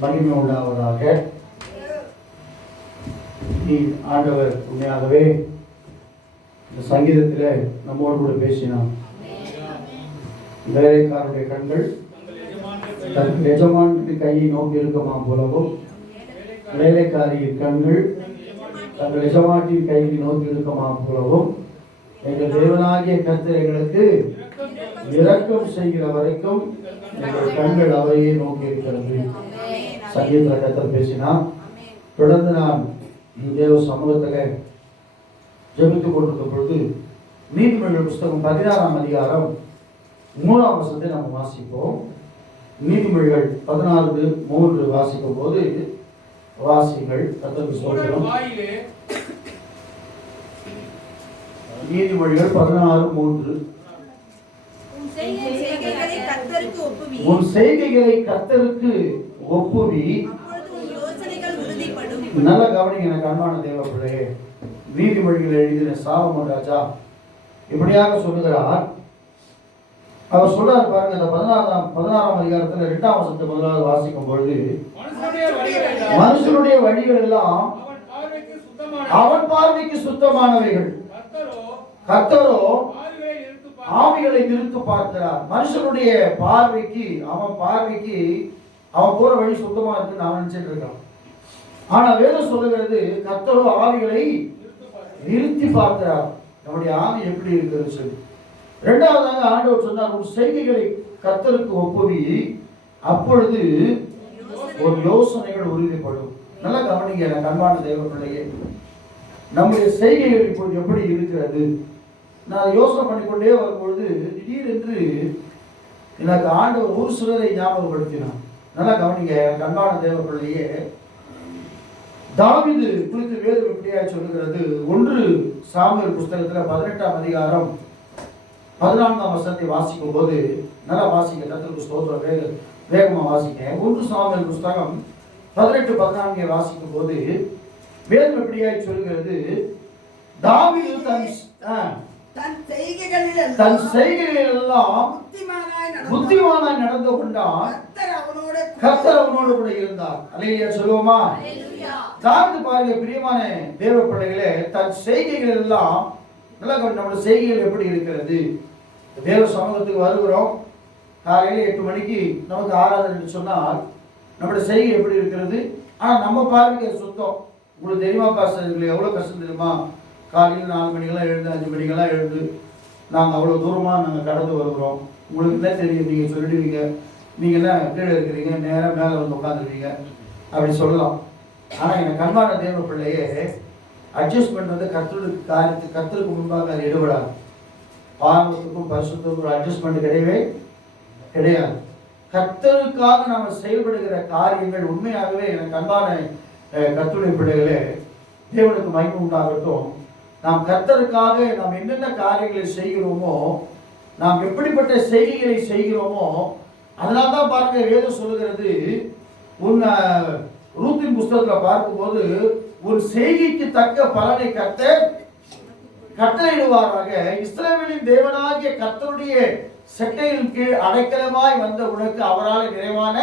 மகிமை உண்டாவதாக. நீ ஆண்டவர் உண்மையாகவே இந்த சங்கீதத்தில் நம்மோடு கூட பேசினான். வேலைக்காரருடைய கண்கள் தன் எஜமானுடைய கையை நோக்கி இருக்குமா போலவும், வேலைக்காரியின் கண்கள் தங்கள் எஜமானின் கையை நோக்கி இருக்குமா போலவும், எங்கள் தேவனாகிய கர்த்தர் எங்களுக்கு இரக்கம் செய்கிற வரைக்கும் எங்கள் கண்கள் அவரையே நோக்கி இருக்கிறது. சங்கீதத்தில் கர்த்தர் பேசினார். தொடர்ந்து நான் தேவ சமூகத்தில் ஜெபித்துக் கொண்டிருந்த பொழுது நீதிமொழிகள் புஸ்தகம் 16ஆம் அதிகாரம் 3ஆம் வசனத்தை நாம் வாசிப்போம். நீதிமொழிகள் 16:3 வாசிக்கும் போது வாசிகள் கர்த்தருக்கு ஸ்தோத்திரம். நீதிமொழிகள் 16:3 உன் செய்கைகளை கர்த்தருக்கு ஒப்புவி. நல்ல கவனிங்க எனக்கு அன்பான தேவ பிள்ளையே. நீதிமொழிகள் எழுதின சாலமோன் ராஜா இப்படியாக சொல்லுகிறார். அவர் சொல்றாரு பாருங்க, இந்த 16ஆம் அதிகாரத்தில் 2ஆம் வசனத்தை முதலாவது வாசிக்கும் பொழுது, மனுஷனுடைய வழிகள் எல்லாம் அவன் பார்வைக்கு சுத்தமானவைகள், கர்த்தரோ ஆவிகளை நிறுத்து பார்க்கிறார். மனுஷனுடைய பார்வைக்கு அவன் போற வழி சுத்தமா இருக்குன்னு அவன் நினைச்சிட்டு இருக்கான். ஆனா வேதம் சொல்லுகிறது கர்த்தரோ ஆவிகளை நிறுத்தி பார்க்கிறார். நம்முடைய ஆவி எப்படி இருக்கிறது சொல்லி. இரண்டாவதாக ஆண்டவர் சொன்னார், உன் செய்கைகளை கர்த்தருக்கு ஒப்புவி, அப்பொழுது ஒரு யோசனைகள் உறுதிப்படும். நல்லா கவனிங்க எனக்கு அன்பான தேவ பிள்ளையே. நம்முடைய செய்கைகள் இப்போது எப்படி இருக்கிறது? நான் யோசனை பண்ணிக்கொண்டே வரும்பொழுது திடீரென்று எனக்கு ஆண்டவர் ஒரு சிலரை ஞாபகப்படுத்தினான். நல்லா கவனிங்க எனக்கு அன்பான தேவ பிள்ளையே. தாவீது குறித்து வேதம் எப்படியா சொல்லுகிறது? 1 சாமுவேல் புஸ்தகத்தில் 18ஆம் அதிகாரம் 14ஆம் வசனத்தை வாசிக்கும் போது, நல்லா வாசிக்க, கர்த்தருக்கு ஸ்தோத்திரம், வேகமா வாசிக்க. 1 சாமுவேல் புஸ்தகம் 18-14 வாசிக்கும் போது வேதம் எப்படியாய் சொல்லுகிறது? தாவீது தன் செய்கைகளில் எல்லாம் புத்திமானாய் நடந்து கொண்டான், கர்த்தர் அவனோடு கூட இருந்தார். அல்லேலூயா சொல்லுவோமா? தாவீது பாருங்க பிரியமான தேவ பிள்ளைகளே, தன் செய்கைகள் எல்லாம் நல்லா நம்முடைய செய்கைகள் எப்படி இருக்கிறது? தேவ சமூகத்துக்கு வருகிறோம், காலையில் 8 மணிக்கு நமக்கு ஆராதனை சொன்னால் நம்முடைய செய்கை எப்படி இருக்கிறது? ஆனால் நம்ம பார்வைக்கு சுத்தம். உங்களுக்கு தெரியுமா பாஸ்டர், எவ்வளோ கஷ்டம் தெரியுமா? காலையில் 4 மணிக்கெல்லாம் எழுந்து 5 மணிக்கெல்லாம் எழுந்து நாங்கள் அவ்வளோ தூரமாக நாங்கள் கடந்து வருகிறோம். உங்களுக்கு என்ன தெரியும்? நீங்கள் சொல்லிடுவீங்க, நீங்கள் என்ன கீழே இருக்கிறீங்க, நேராக மேலே வந்து உட்காந்துருவீங்க அப்படி சொல்லலாம். ஆனால் எனக்கு அன்பான தேவ பிள்ளையே, அட்ஜஸ்ட்மெண்ட் வந்து கர்த்தருக்கு முன்பாக அது எடுபடாது. பாவத்துக்கும் பரிசுத்தத்துக்கும் ஒரு அட்ஜஸ்ட்மெண்ட் கிடையாது. கர்த்தருக்காக நாம் செயல்படுகிற காரியங்கள் உண்மையாகவே எனக்கு அன்பான கர்த்தருடைய பிள்ளைகளே, தேவனுக்கு மகிமை உண்டாகட்டும். நாம் கர்த்தருக்காக நாம் என்னென்ன காரியங்களை செய்கிறோமோ, நாம் எப்படிப்பட்ட செய்கைகளை செய்கிறோமோ, அதனால தான் பாருங்க வேதம் சொல்லுகிறது. ரூத்தின் புஸ்தகத்தில் பார்க்கும்போது, ஒரு செய்கைக்கு தக்க பலனை கர்த்தர் கட்டளையிடுவாராக. இஸ்ரவேலின் தேவனாகிய கர்த்தருடைய செட்டையின் கீழ் அடைக்கலமாய் வந்த உனக்கு அவரால் நிறைவான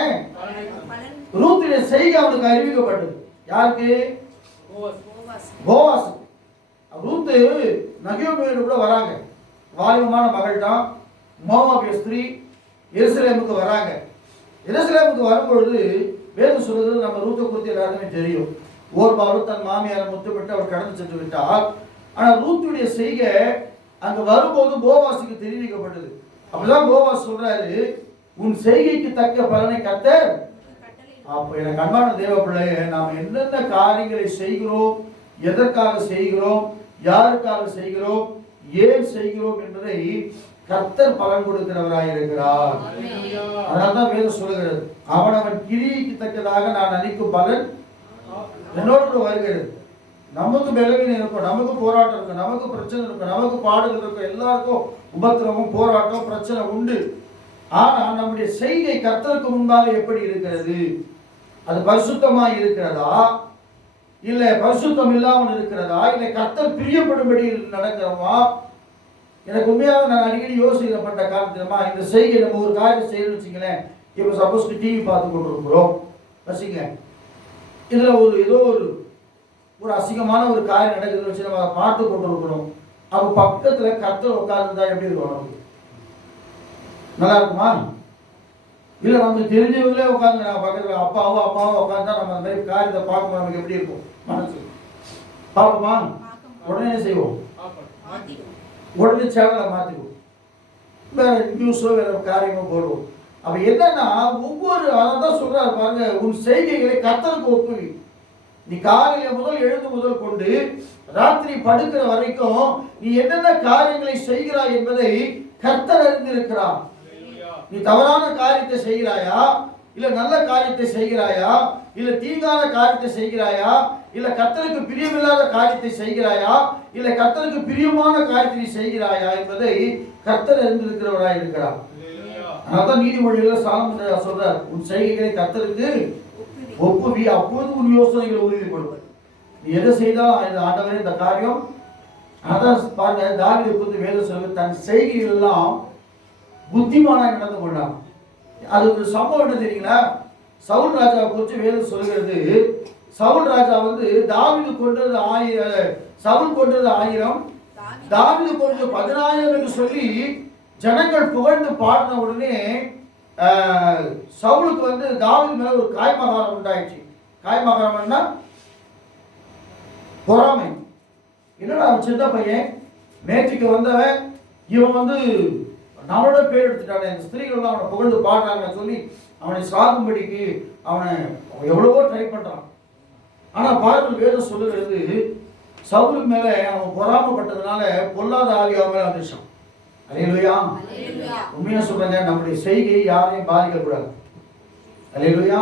ரூத்தின் செய்கை அவனுக்கு அறிவிக்கப்பட்டது. யாருக்கு? போவாஸ். ரூத்து நகியோமியோடு கூட வராங்க. வாலிபமான மகள் தான், மோவாபிய ஸ்திரீ. எருசலேமுக்கு வராங்க. எருசலேமுக்கு வரும்பொழுது வேதம் சொல்றது, நம்ம ரூத்தை குறித்து எல்லாருமே தெரியும். ஓர்பாலும் தன் மாமியாரை முத்தமிட்டு அவர் கடந்து சென்று விட்டார். ஆனால் ரூத்துடைய செய்கை அங்க வரும்போது போவாசுக்கு தெரிவிக்கப்பட்டது. அப்படிதான் போவாஸ் சொல்றாரு, உன் செய்கைக்கு தக்க பலனை கர்த்தர். அப்போ எனக்கு அன்பான தேவ பிள்ளைய, நாம் என்னென்ன காரியங்களை செய்கிறோம், எதற்காக செய்கிறோம், யாருக்காக செய்கிறோம், ஏன் செய்கிறோம் என்பதை கர்த்தர் பலன் கொடுக்கிறவராய் இருக்கிறார். அதனால்தான் வேதம் சொல்லுகிறது, அவனவன் கிரியைக்கு தக்கதாக நான் அளிக்கும் பலன் என்னோடு வருகிறது. நமக்கு பலவீனம் இருக்கும், நமக்கு போராட்டம் இருக்கும், நமக்கு பிரச்சனை இருக்கும், நமக்கு பாடுகள் இருக்கும், எல்லாருக்கும் உபத்திரமும் போராட்டம் பிரச்சனை உண்டு. ஆனால் நம்முடைய செய்கை கர்த்தருக்கு முன்பாக எப்படி இருக்கிறது? அது பரிசுத்தமாக இருக்கிறதா, இல்லை பரிசுத்தம் இல்லாமல் இருக்கிறதா, இல்லை கர்த்தர் பிரியப்படும்படி நடக்கிறோமா? எனக்கு உண்மையாக நான் அடிக்கடி யோசிக்கப்பட்ட காரணமா, இந்த செய்கை நம்ம ஒரு காரியம் செய்யணும்னு வச்சுங்களேன். இப்போ சப்போஸ் டிவி பார்த்து கொண்டு இருக்கிறோம், வச்சுங்க. இதுல ஏதோ ஒரு அசிங்கமான ஒரு காரியம் நடக்குதுன்னு வச்சு நம்ம பார்த்து கொண்டு இருக்கிறோம். அப்ப பக்கத்துல கர்த்தர் உட்கார்ந்துருந்தா எப்படி இருக்கும் நமக்கு? நல்லா இருக்குமா? இல்ல நமக்கு தெரிஞ்சவங்களே உட்காந்து பக்கத்துல அப்பாவோ உட்காந்தா நம்ம அந்த மாதிரி காரியத்தை பார்க்கும்போது நமக்கு எப்படி இருக்கும் மனசு? பார்ப்போமா? உடனே செய்வோம், உடனே சேனலை மாத்திக்குவோம், வேற நியூஸோ வேற காரியமோ போடுவோம். அப்ப என்னன்னா அதான் சொல்றாரு பாருங்க, உன் செய்கைகளை கர்த்தருக்கு ஒப்புவி. நீ காலையில முதல் எழுந்து முதல் கொண்டு ராத்திரி படுக்கிற வரைக்கும் நீ என்னென்ன காரியங்களை செய்கிறாய் என்பதை கர்த்தர் அறிந்திருக்கிறார். நீ தவறான காரியத்தை செய்கிறாயா, இல்ல நல்ல காரியத்தை செய்கிறாயா, இல்ல தீங்கான காரியத்தை செய்கிறாயா, இல்ல கர்த்தருக்கு பிரியமில்லாத காரியத்தை செய்கிறாயா, இல்ல கர்த்தருக்கு பிரியமான காரியத்தை செய்கிறாயா என்பதை கர்த்தர் அறிந்திருக்கிறவராய் இருக்கிறார். அதான் நீதிமொழிகள் சாலமோன் சொல்றார், உன் செய்கைகளை கர்த்தருக்கு ஒப்புவி, அப்போது உன் யோசனைகளை உறுதிப்படுத்த. நீ எதை செய்தாலும் ஆண்டவரே இந்த காரியம். அதான் பாருங்க, தாவீதை குறித்து வேதம் சொல்லுது, தன் செய்கைகள் எல்லாம் புத்திமானாக நடந்து கொண்டான். அது ஒரு சம்பவம் என்ன தெரியுங்களா? சவுல் ராஜாவை குறித்து வேதம் சொல்கிறது, சவுல் ராஜா தாவீது கொண்டது 1000, சவுல் கொண்டது 1000, தாவீது கொண்டது 10,000 என்று சொல்லி ஜனங்கள் புகழ்ந்து பாடின உடனே சவுலுக்கு தாவீது மேல ஒரு காய்மகாரம் உண்டாயிடுச்சு. காய்மகாரம்னா பொறாமை. என்னடா சின்ன பையன் நேற்றுக்கு வந்தவன், இவன் நம்மளோட பேர் எடுத்துட்டானே, இந்த ஸ்திரீகள் அவனை புகழ்ந்து பாடுறாங்கன்னு சொல்லி அவனை சாகும்படிக்கு அவனை எவ்வளவோ ட்ரை பண்றான். ஆனா பாருங்கள், வேதம் சொல்லுகிறது, சவுலுக்கு மேல அவன் பொறாமப்பட்டதுனால பொல்லாத ஆவி அவன் மேல வந்துச்சான். அல்லேலூயா. உண்மையா சொல்றாங்க, நம்முடைய செய்கை யாரையும் பாதிக்கக்கூடாது. அல்லேலூயா.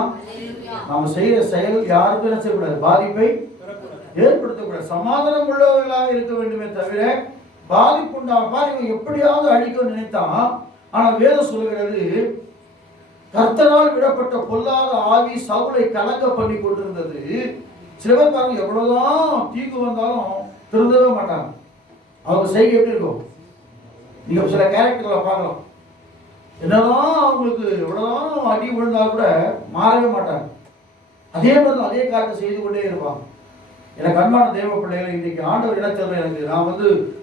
நாம செய்யற செயல் யாருக்கும் என்ன செய்யக்கூடாது, பாதிப்பை ஏற்படுத்தக்கூடாது. சமாதானம் உள்ளவர்களாக இருக்க வேண்டுமே தவிர பாதிப்புண்டாக எப்படியாவது அழிக்க நினைத்தான். ஆனா வேதம் சொல்லுகிறது, கர்த்தரால் விடப்பட்ட பொல்லாத ஆவி சவுலை கலங்க பண்ணி கொண்டிருந்தது. சில பேர் பாருங்க, எவ்வளவுதான் தீங்கு வந்தாலும் திருந்தவே மாட்டாங்க. அவங்க செய்கை எப்படி இருக்கும்? நீங்க சில கேரக்டர்களை பார்க்கலாம், என்னதான் அவங்களுக்கு எவ்வளவுதான் அடி விழுந்தா கூட மாறவே மாட்டாங்க. அதே மாதிரி அதே காரியத்தை செய்து கொண்டே இருப்பாங்க. எனக்கு அன்பான தேவ பிள்ளைகள், இன்னைக்கு ஆண்டவர் என்ன சொல்ற, எனக்கு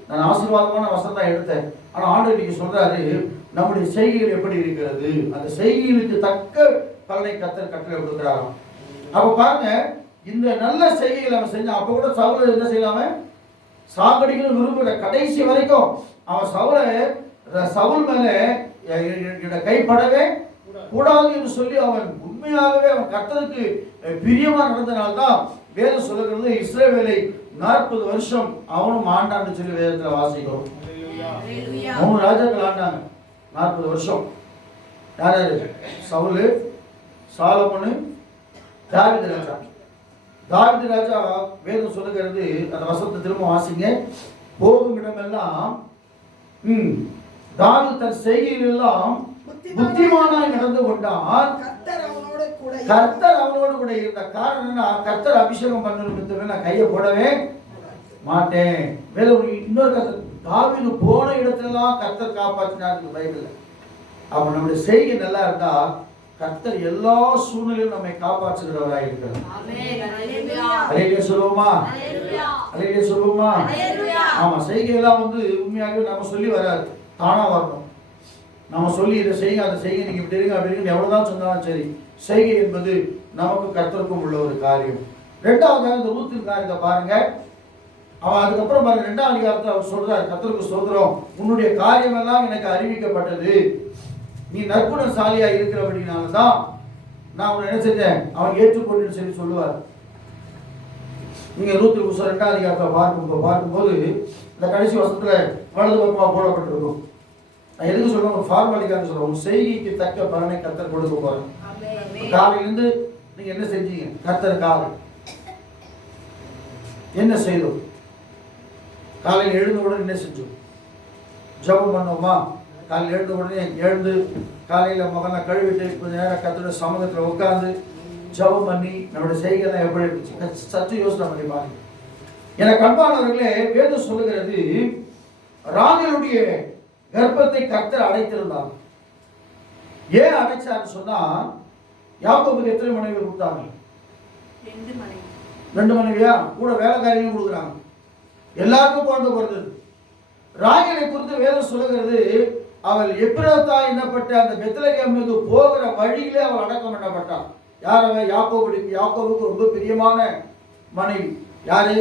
நான் ஆசீர்வாதமான வசனம் தான் எடுத்தேன். ஆனா ஆண்டவர் இன்னைக்கு சொல்றாரு, நம்முடைய செய்கைகள் எப்படி இருக்கிறது, அந்த செய்கைகளுக்கு தக்க பலனை கர்த்தர் கட்டளை கொடுக்கிறாராம். அப்ப பாருங்க, இந்த நல்ல செய்கைகளை அவன் செஞ்சான். அப்ப கூட சவுலை என்ன செய்யலாம சாகடிக்கணும் விரும்புகிற கடைசி வரைக்கும் அவன் சவுல் மேல கைப்படவே கூடாது என்று சொல்லி அவன் உண்மையாகவே அவன் கர்த்தருக்கு பிரியமா நடந்தனால்தான் வேதம் சொல்லுகிறது, இஸ்ரவேலை 40 வருஷம் அவனும் ஆண்டான்னு சொல்லி வேதத்துல வாசிக்கிறோம். 3 ராஜாக்கள் ஆண்டாங்க 40 வருஷம். யார் யாரு? சவுலு, சாலமோனு, தாவீது ராஜா. தாவீது ராஜா வேதம் சொல்லுகிறது, அந்த வசனத்தை திரும்ப வாசிங்க. போகும் இடமெல்லாம் தாவீது தன் செய்கையில் எல்லாம் புத்திமானாய் நடந்து கொண்டான். கர்த்தர் அவனோடு கூட இருந்த காரணம் என்ன? கர்த்தர் அபிஷேகம் பண்ண நான் கையை போடவே மாட்டேன். இன்னொரு தாவீது போன இடத்துலலாம் கர்த்தர் காப்பாற்றினார் பைபிள்ல. அப்ப நம்முடைய செய்கை நல்லா இருந்தா கர்த்தர் எல்லா சூழ்நிலையும் நம்மை காப்பாற்றுகிறவராக இருக்கிறார். அல்லேலூயா சொல்லுவோமா? அல்லேலூயா சொல்லுவோமா? ஆமா, செய்கையெல்லாம் உண்மையாகவே நம்ம சொல்லி வராது, தானா வரணும். நம்ம சொல்லி இதை செய்யுங்க அதை செய்யுங்க, நீங்க இப்படி இருங்க அப்படி இருங்க எவ்வளவுதான் சொன்னாலும் சரி, செய்கை என்பது நமக்கு கர்த்தருக்கும் உள்ள ஒரு காரியம். 2வது இந்த ரூத்தின் காரியத்தை பாருங்க. அவன் அதுக்கப்புறம் பாருங்க 2ஆம் அதிகாரத்தில் அவர் சொல்றார், கர்த்தருக்கு ஸ்தோத்திரம், உன்னுடைய காரியம் எல்லாம் எனக்கு அறிவிக்கப்பட்டது, நீ நற்குணசாலியா இருக்கிறபடினால்தான் நான் அவனை என்ன செஞ்சேன், அவன் ஏற்றுக்கொண்டு சொல்லி சொல்லுவார். நீங்க ரூத்து 2ஆம் அதிகாரத்தை பார்க்கும்போது இந்த கடைசி வருஷத்துல வலது பக்கமா போடப்பட்டிருக்கும். நான் எதுக்கு சொல்றேன், ஒரு ஃபார்மாலிட்டிக்காக சொல்றேன். உன் செய்கைக்கு தக்க பலனை கர்த்தர் கொடுக்க போறேன். காலையிலிருந்து நீங்க என்ன செஞ்சீங்க? கர்த்தர் காலை என்ன செய்தோம்? காலையில் எழுந்த உடனே என்ன செஞ்சோம்? ஜெபம் பண்ணோமா? காலையில் எழுந்த உடனே எழுந்து காலையில் முகனை கழுவிட்டு கொஞ்சம் நேரம் கர்த்தருடைய சமூகத்தில் உட்கார்ந்து ஜெபம் பண்ணி நம்முடைய செய்கைலாம் எப்படி இருந்துச்சு சற்று யோசனை பண்ணி பாருங்க. எனக்கு அன்பானவர்களே, வேதம் சொல்லுகிறது, ராகேலுடைய கர்ப்பத்தை கர்த்தர் அடைத்திருந்தார். ஏன் அடைச்சார்னு சொன்னா, யாக்கோபுக்கு எத்தனை மனைவிகள் கொடுத்தாங்க? 2 மனைவியா? கூட வேலைக்காரியும் கொடுக்குறாங்க. எல்லாருக்கும் குழந்தை பிறந்தது. ராகேலை குறித்து வேதம் சொல்லுகிறது, அவள் எப்ராத்தா என்னப்பட்ட அந்த பெத்லகேமுக்கு போகிற வழியிலே அவள் அடக்கம் பண்ணப்பட்டாள். யார் அவள்? யாக்கோபுக்கு ரொம்ப பிரியமான மனைவி. யாரு?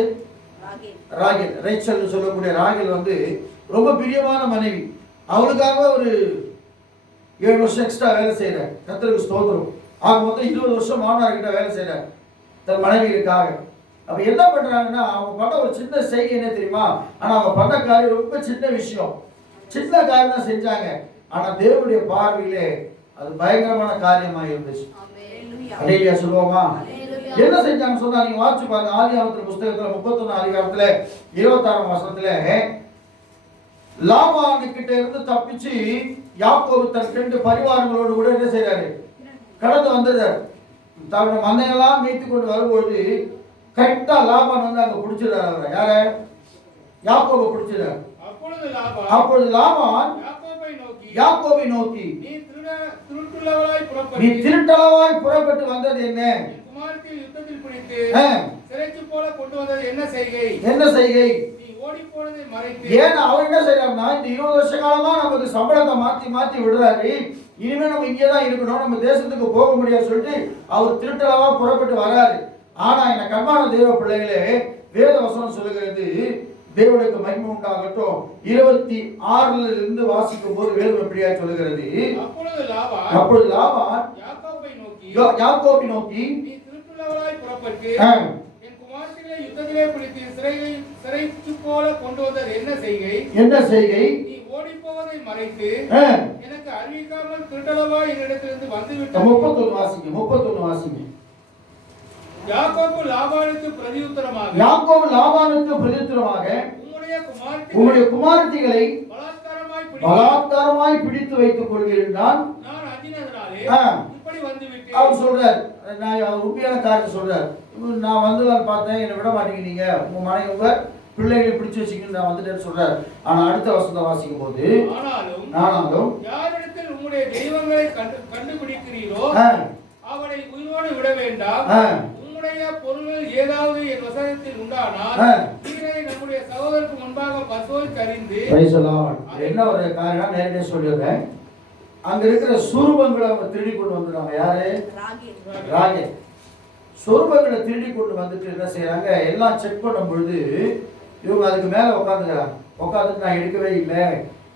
ராகேல். ரேச்சல் சொல்லக்கூடிய ராகேல் வந்து ரொம்ப பிரியமான மனைவி. அவளுக்காக ஒரு 7 வருஷம் எக்ஸ்ட்ரா வேலை செய்யறார். கர்த்தருக்கு ஸ்தோத்திரம். ஆக மொத்தம் 20 வருஷம் மாமனார்கிட்ட வேலை செய்யறார் தன் மனைவிகளுக்காக. அப்ப என்ன பண்றாங்கன்னா, அவங்க பண்ண ஒரு சின்ன செய்கை என்ன தெரியுமா? ஆனா அவங்க பண்ண காரியம் ரொம்ப சின்ன விஷயம், சின்ன காரியம் தான் செஞ்சாங்க. ஆனா தேவனுடைய பார்வையிலே அது பயங்கரமான காரியமா இருந்துச்சு. அல்லேலூயா சொல்லுவோமா? என்ன செஞ்சாங்க சொன்னா, நீங்க வாசிச்சு பாருங்க. ஆதியாகமத்தின் புத்தகத்துல 31 அதிகாரத்துல 26 வசனத்துல, லாபான் கிட்ட இருந்து தப்பிச்சு யாக்கோபு தன் 2 பரிவாரங்களோடு கூட என்ன செய்யறாரு? கடந்து வந்துடுறாரு. தன்னோட மந்தையெல்லாம் மேய்த்து கொண்டு வரும்போது கரெக்டா லாபான் வந்து அங்க பிடிச்சிடுறாரு. அவரை யார? யாக்கோபை பிடிச்சிடுறாரு. அப்பொழுது லாபான் யாக்கோபை நோக்கி, நீ திருட்டளவாய் புறப்பட்டு வந்தது என்ன? யுத்தத்தில் பிடித்து சிறைக்கு போல கொண்டு வந்தது என்ன செய்கை? என்ன செய்கை? ஏன்னா அவர் என்ன செய்யறாருன்னா, இந்த 20 வருஷ காலமா நமக்கு சம்பளத்தை மாத்தி மாத்தி விடுறாரு. இனிமே நம்ம இங்கேதான் இருக்கணும், நம்ம தேசத்துக்கு போக முடியாது சொல்லிட்டு அவர் திருட்டளவா புறப்பட்டு வராரு. ஆனா என்ன கர்மான தேவ பிள்ளைகளே, வேத வசனம் சொல்லுகிறது, தேவனுக்கு மகிமை உண்டாகட்டும். 26 இருந்து வாசிக்கும் போது வேதம் எப்படியா சொல்லுகிறது, அப்பொழுது லாபான் யாக்கோபை நோக்கி, நீ திருட்டளவாய் புறப்பட்டு என் குமாரத்திலே யுத்தத்திலே பிடித்து சிறைக்கு போல கொண்டு வந்தது என்ன செய்கை? என்ன செய்கை? நீ ஓடி போவதை மறைத்து எனக்கு அறிவிக்காமல் திருட்டளவாய் என்னிடத்திலிருந்து வந்து விட்டாய். 31 வாசிங்க. யாக்கோபு லாபானுக்கு பிரதியுத்தரமாக, உம்முடைய குமாரத்திகளை பலாத்காரமாய் பிடித்து வைத்துக் கொள்கிறேன். நான் அஞ்சினதினாலே இப்படி வந்து விட்டேன். அவர் சொல்றார், நான் உண்மையான காரியத்தை சொல்றார். நான் வந்துதான் பார்த்தேன், என்னை விட மாட்டேங்கிறீங்க, உங்க மனைவி உங்க பிள்ளைகளை பிடிச்சு வச்சுக்கின்னு நான் வந்துட்டேன்னு சொல்றாரு. ஆனா அடுத்த வசனத்தை வாசிக்கும் போது, ஆனாலும் யாரிடத்தில் உம்முடைய தெய்வங்களை கண்டுபிடிக்கிறீரோ அவனை உயிரோடு விட வேண்டாம். உம்முடைய பொருள்கள் ஏதாவது என் வசனத்தில் உண்டானால் நீரை நம்முடைய சகோதரருக்கு முன்பாக பசுவை கரிந்து. என்ன ஒரு காரணம் நேரடியாக சொல்லிடுறேன். அங்க இருக்கிற சுரூபங்களை அவங்க திருடி கொண்டு வந்துடுறாங்க. யாரு? ராகேல். சொருபங்களை திருடி கொண்டு வந்துட்டு என்ன செய்யறாங்க, எல்லாம் செக் பண்ணும் பொழுது இவங்க அதுக்கு மேல உட்காந்துட்டு நான் எடுக்கவே இல்லை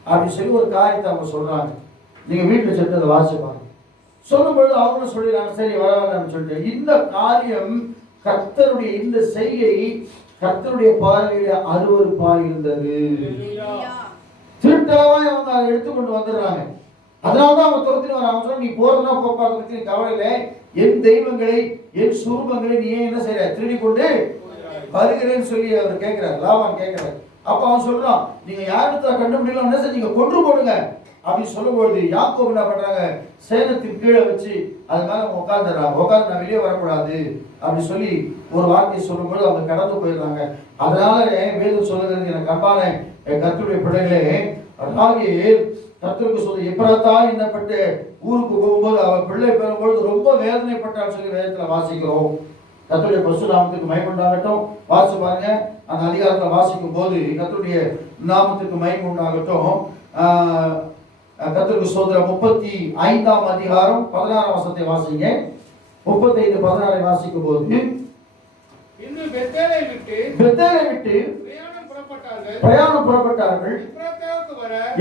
அப்படின்னு சொல்லி ஒரு காரியத்தை அவங்க சொல்றாங்க. நீங்க வீட்டுல சென்று வாசிப்பாங்க. சொல்லும் பொழுது அவங்களும் சொல்லிடுறாங்க, சரி வரவாங்கன்னு சொல்லிட்டு. இந்த காரியம் கர்த்தருடைய இந்த செய்கை கர்த்தருடைய பார்வையில அருவருப்பா இருந்தது. திருட்டவாய் அவங்க அதை எடுத்துக்கொண்டு வந்துடுறாங்க. அதனாலதான் அவங்க துரத்தின்னு வராங்க. சொல்ல, நீ போறதுனா போப்பா, அதை பத்தி கவலை இல்லை, என் தெய்வங்களை என் சுரூபங்களை நீ ஏன் என்ன செய்யற திருடி கொண்டு வருகிறேன்னு சொல்லி அவர் கேட்கிறார். லாபான் கேட்கிறார். அப்ப அவன் சொல்றான், நீங்க யாருக்கு கண்டுபிடிக்கலாம் என்ன செஞ்சீங்க, கொன்று போடுங்க அப்படின்னு சொல்லும்போது யாக்கோபு என்ன பண்றாங்க, சேனத்தின் கீழே வச்சு அது மேல உட்காந்துடுறாங்க. உட்காந்து நான் வெளியே வரக்கூடாது அப்படின்னு சொல்லி ஒரு வார்த்தையை சொல்லும்போது அவங்க கடந்து போயிடுறாங்க. அதனால வேதம் சொல்லுகிறது, எனக்கு அன்பான கர்த்தருடைய பிள்ளைகளே, ராகேல் கர்த்தருக்கு சொல்லி எப்ராத்தா என்னப்பட்டு ஊருக்கு போகும்போது அவள் பிள்ளை பெறும்பொழுது ரொம்ப வேதனைப்பட்டான்னு சொல்லி வேதத்துல வாசிக்கிறோம். கர்த்தருடைய பரிசுநாமத்துக்கு மகிமை உண்டாகட்டும். வாசிச்சு பாருங்க, அந்த அதிகாரத்தை வாசிக்கும் போது கர்த்தருடைய நாமத்துக்கு மகிமை உண்டாகட்டும். கர்த்தருக்கு ஸ்தோத்திரம். 35 அதிகாரம் 16 வசனத்தை வாசிங்க. 35:16 வாசிக்கும் போது, பெத்தேலை விட்டு பிரயாணம் புறப்பட்டார்கள்.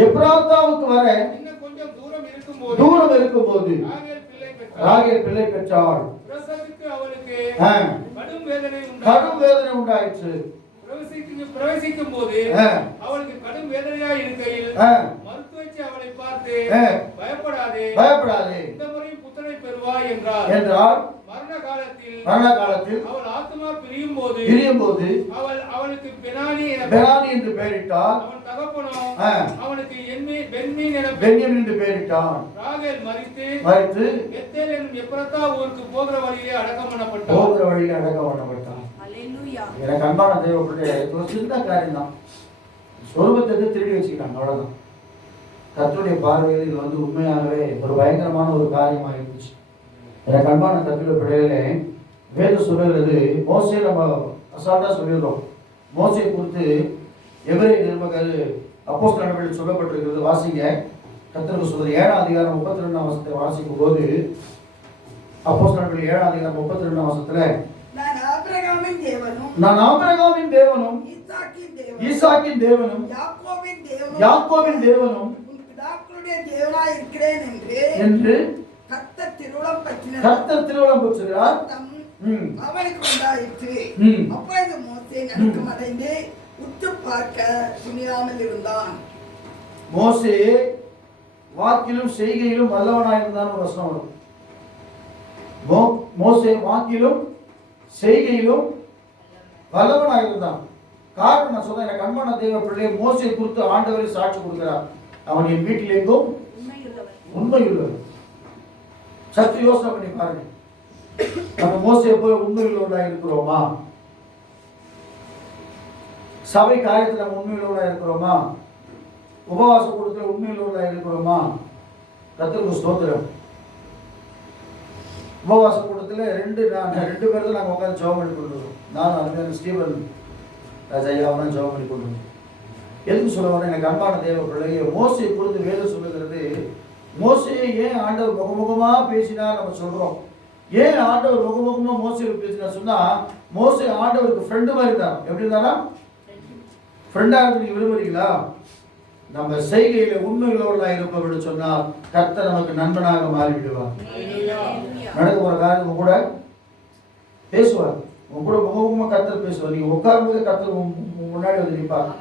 எப்ராத்தாவுக்கு வர இன்னும் கொஞ்சம் தூரம் இருக்கும்போது ராகேல் பிள்ளை பெற்றாள். அவளுக்கு கடும் வேதனை உண்டாயிற்று. பிரவேசிக்கும் போது அவளுக்கு கடும் வேதனையா இருக்கையில் மருத்துவச்சி அவளை பார்த்து, பயப்படாதே, இந்த முறையும் புத்திரனை பெறுவாய் என்றார். மரண காலத்தில் அவள் ஆத்மா பிரியும் போது அவளுக்கு பெனானி என்று பெயரிட்டார். அவன் தகப்பனோ அவனுக்கு பென்யமீன் என்று பெயரிட்டான். ராகேல் மரித்து பெத்தேல் என்னும் எப்ராத்தா ஊருக்கு போகிற வழியிலே அடக்கம் பண்ணப்பட்டான். எனக்கு அன்பான தேவ பிள்ளையே, ஒரு சின்ன காரியம் தான், சொருபத்தை திருடி வச்சுக்கிட்டாங்க, அவ்வளவுதான். கர்த்தருடைய பார்வையில் இது உண்மையாகவே ஒரு பயங்கரமான ஒரு காரியமா இருந்துச்சு. எனக்கு அன்பான கர்த்தருடைய பிள்ளைகளே, வேதம் சொல்லுகிறது, மோசே நம்ம அசால்ட்டா சொல்லிடுறோம். மோசையை குறித்து எபிரேய நிருபங்கள் அப்போஸ்தலர் நடவடிக்கையில் சொல்லப்பட்டிருக்கிறது. வாசிங்க. கர்த்தருக்கு சொல்ற 7ஆம் அதிகாரம் 32ஆம் வசனத்தை வாசிக்கும் போது, அப்போஸ்தலர் நடவடிக்கைகள் 7ஆம் அதிகாரம் 32ஆம் வசனத்துல, நான் ஆபிரகாமின் தேவனும் ஈசாக்கின் தேவனும் யாக்கோபின் தேவனும் என்று கர்த்தர் திருவுளம் பெற்றுகிறார். அவனுக்கு உண்டாயிற்று. அப்பொழுது மோசே நடுக்கமடைந்து உற்று பார்க்க துணியாமல் இருந்தான். மோசே வாக்கிலும் செய்கையிலும் வல்லவனாயிருந்தான். ஒரு வசனம் வரும். மோசே வாக்கிலும் செய்கையிலும் வல்லவனாயிருந்தான். காரணம் நான் சொன்னேன், எனக்கு அன்பான தேவ பிள்ளை, மோசே குறித்து ஆண்டவரை சாட்சி கொடுக்கிறார். அவன் என் வீட்டில் எங்கும் உண்மையுள்ளவன். சற்று யோசனை பண்ணி பாருங்க. நம்ம மோசையை போய் உண்மையுள்ளவர்களா இருக்கிறோமா? சபை காரியத்தில் நம்ம உண்மையுள்ளவர்களா இருக்கிறோமா? உபவாச கூட்டத்தில் உண்மையுள்ளவர்களா இருக்கிறோமா? கர்த்தருக்கு ஸ்தோத்திரம். உபவாச கூட்டத்தில் ரெண்டு பேர் தான் நாங்கள் உட்காந்து ஜெபம் பண்ணி கொண்டு வரோம். நானும் அருமையான ஸ்டீவன் ராஜாவும் ஜெபம் பண்ணி கொண்டு வரோம். எதுக்கு சொல்லுவாங்க? எனக்கு அன்பான தேவ பிள்ளைய, மோசையை குறித்து வேதம் சொல்லுகிறது. மோசையை ஏன் ஆண்டவர் முகமுகமா பேசினார் நம்ம சொல்றோம். ஏன் ஆண்டவர் முகமுகமா மோசையை பேசினார் சொன்னா, மோசை ஆண்டவருக்கு ஃப்ரெண்டு மாதிரி தான். எப்படி இருந்தாரா? ஃப்ரெண்டா இருந்து நீங்க விரும்புறீங்களா? நம்ம செய்கையில உண்மையுள்ளவர்களா இருப்பவர்கள் சொன்னால் கர்த்தர் நமக்கு நண்பனாக மாறிவிடுவார். நடக்க போற காரியம் கூட பேசுவார். உங்க கூட முகமுகமா கர்த்தர் பேசுவார். நீங்க உட்காரும் போது கர்த்தர் முன்னாடி வந்து நிற்பார்.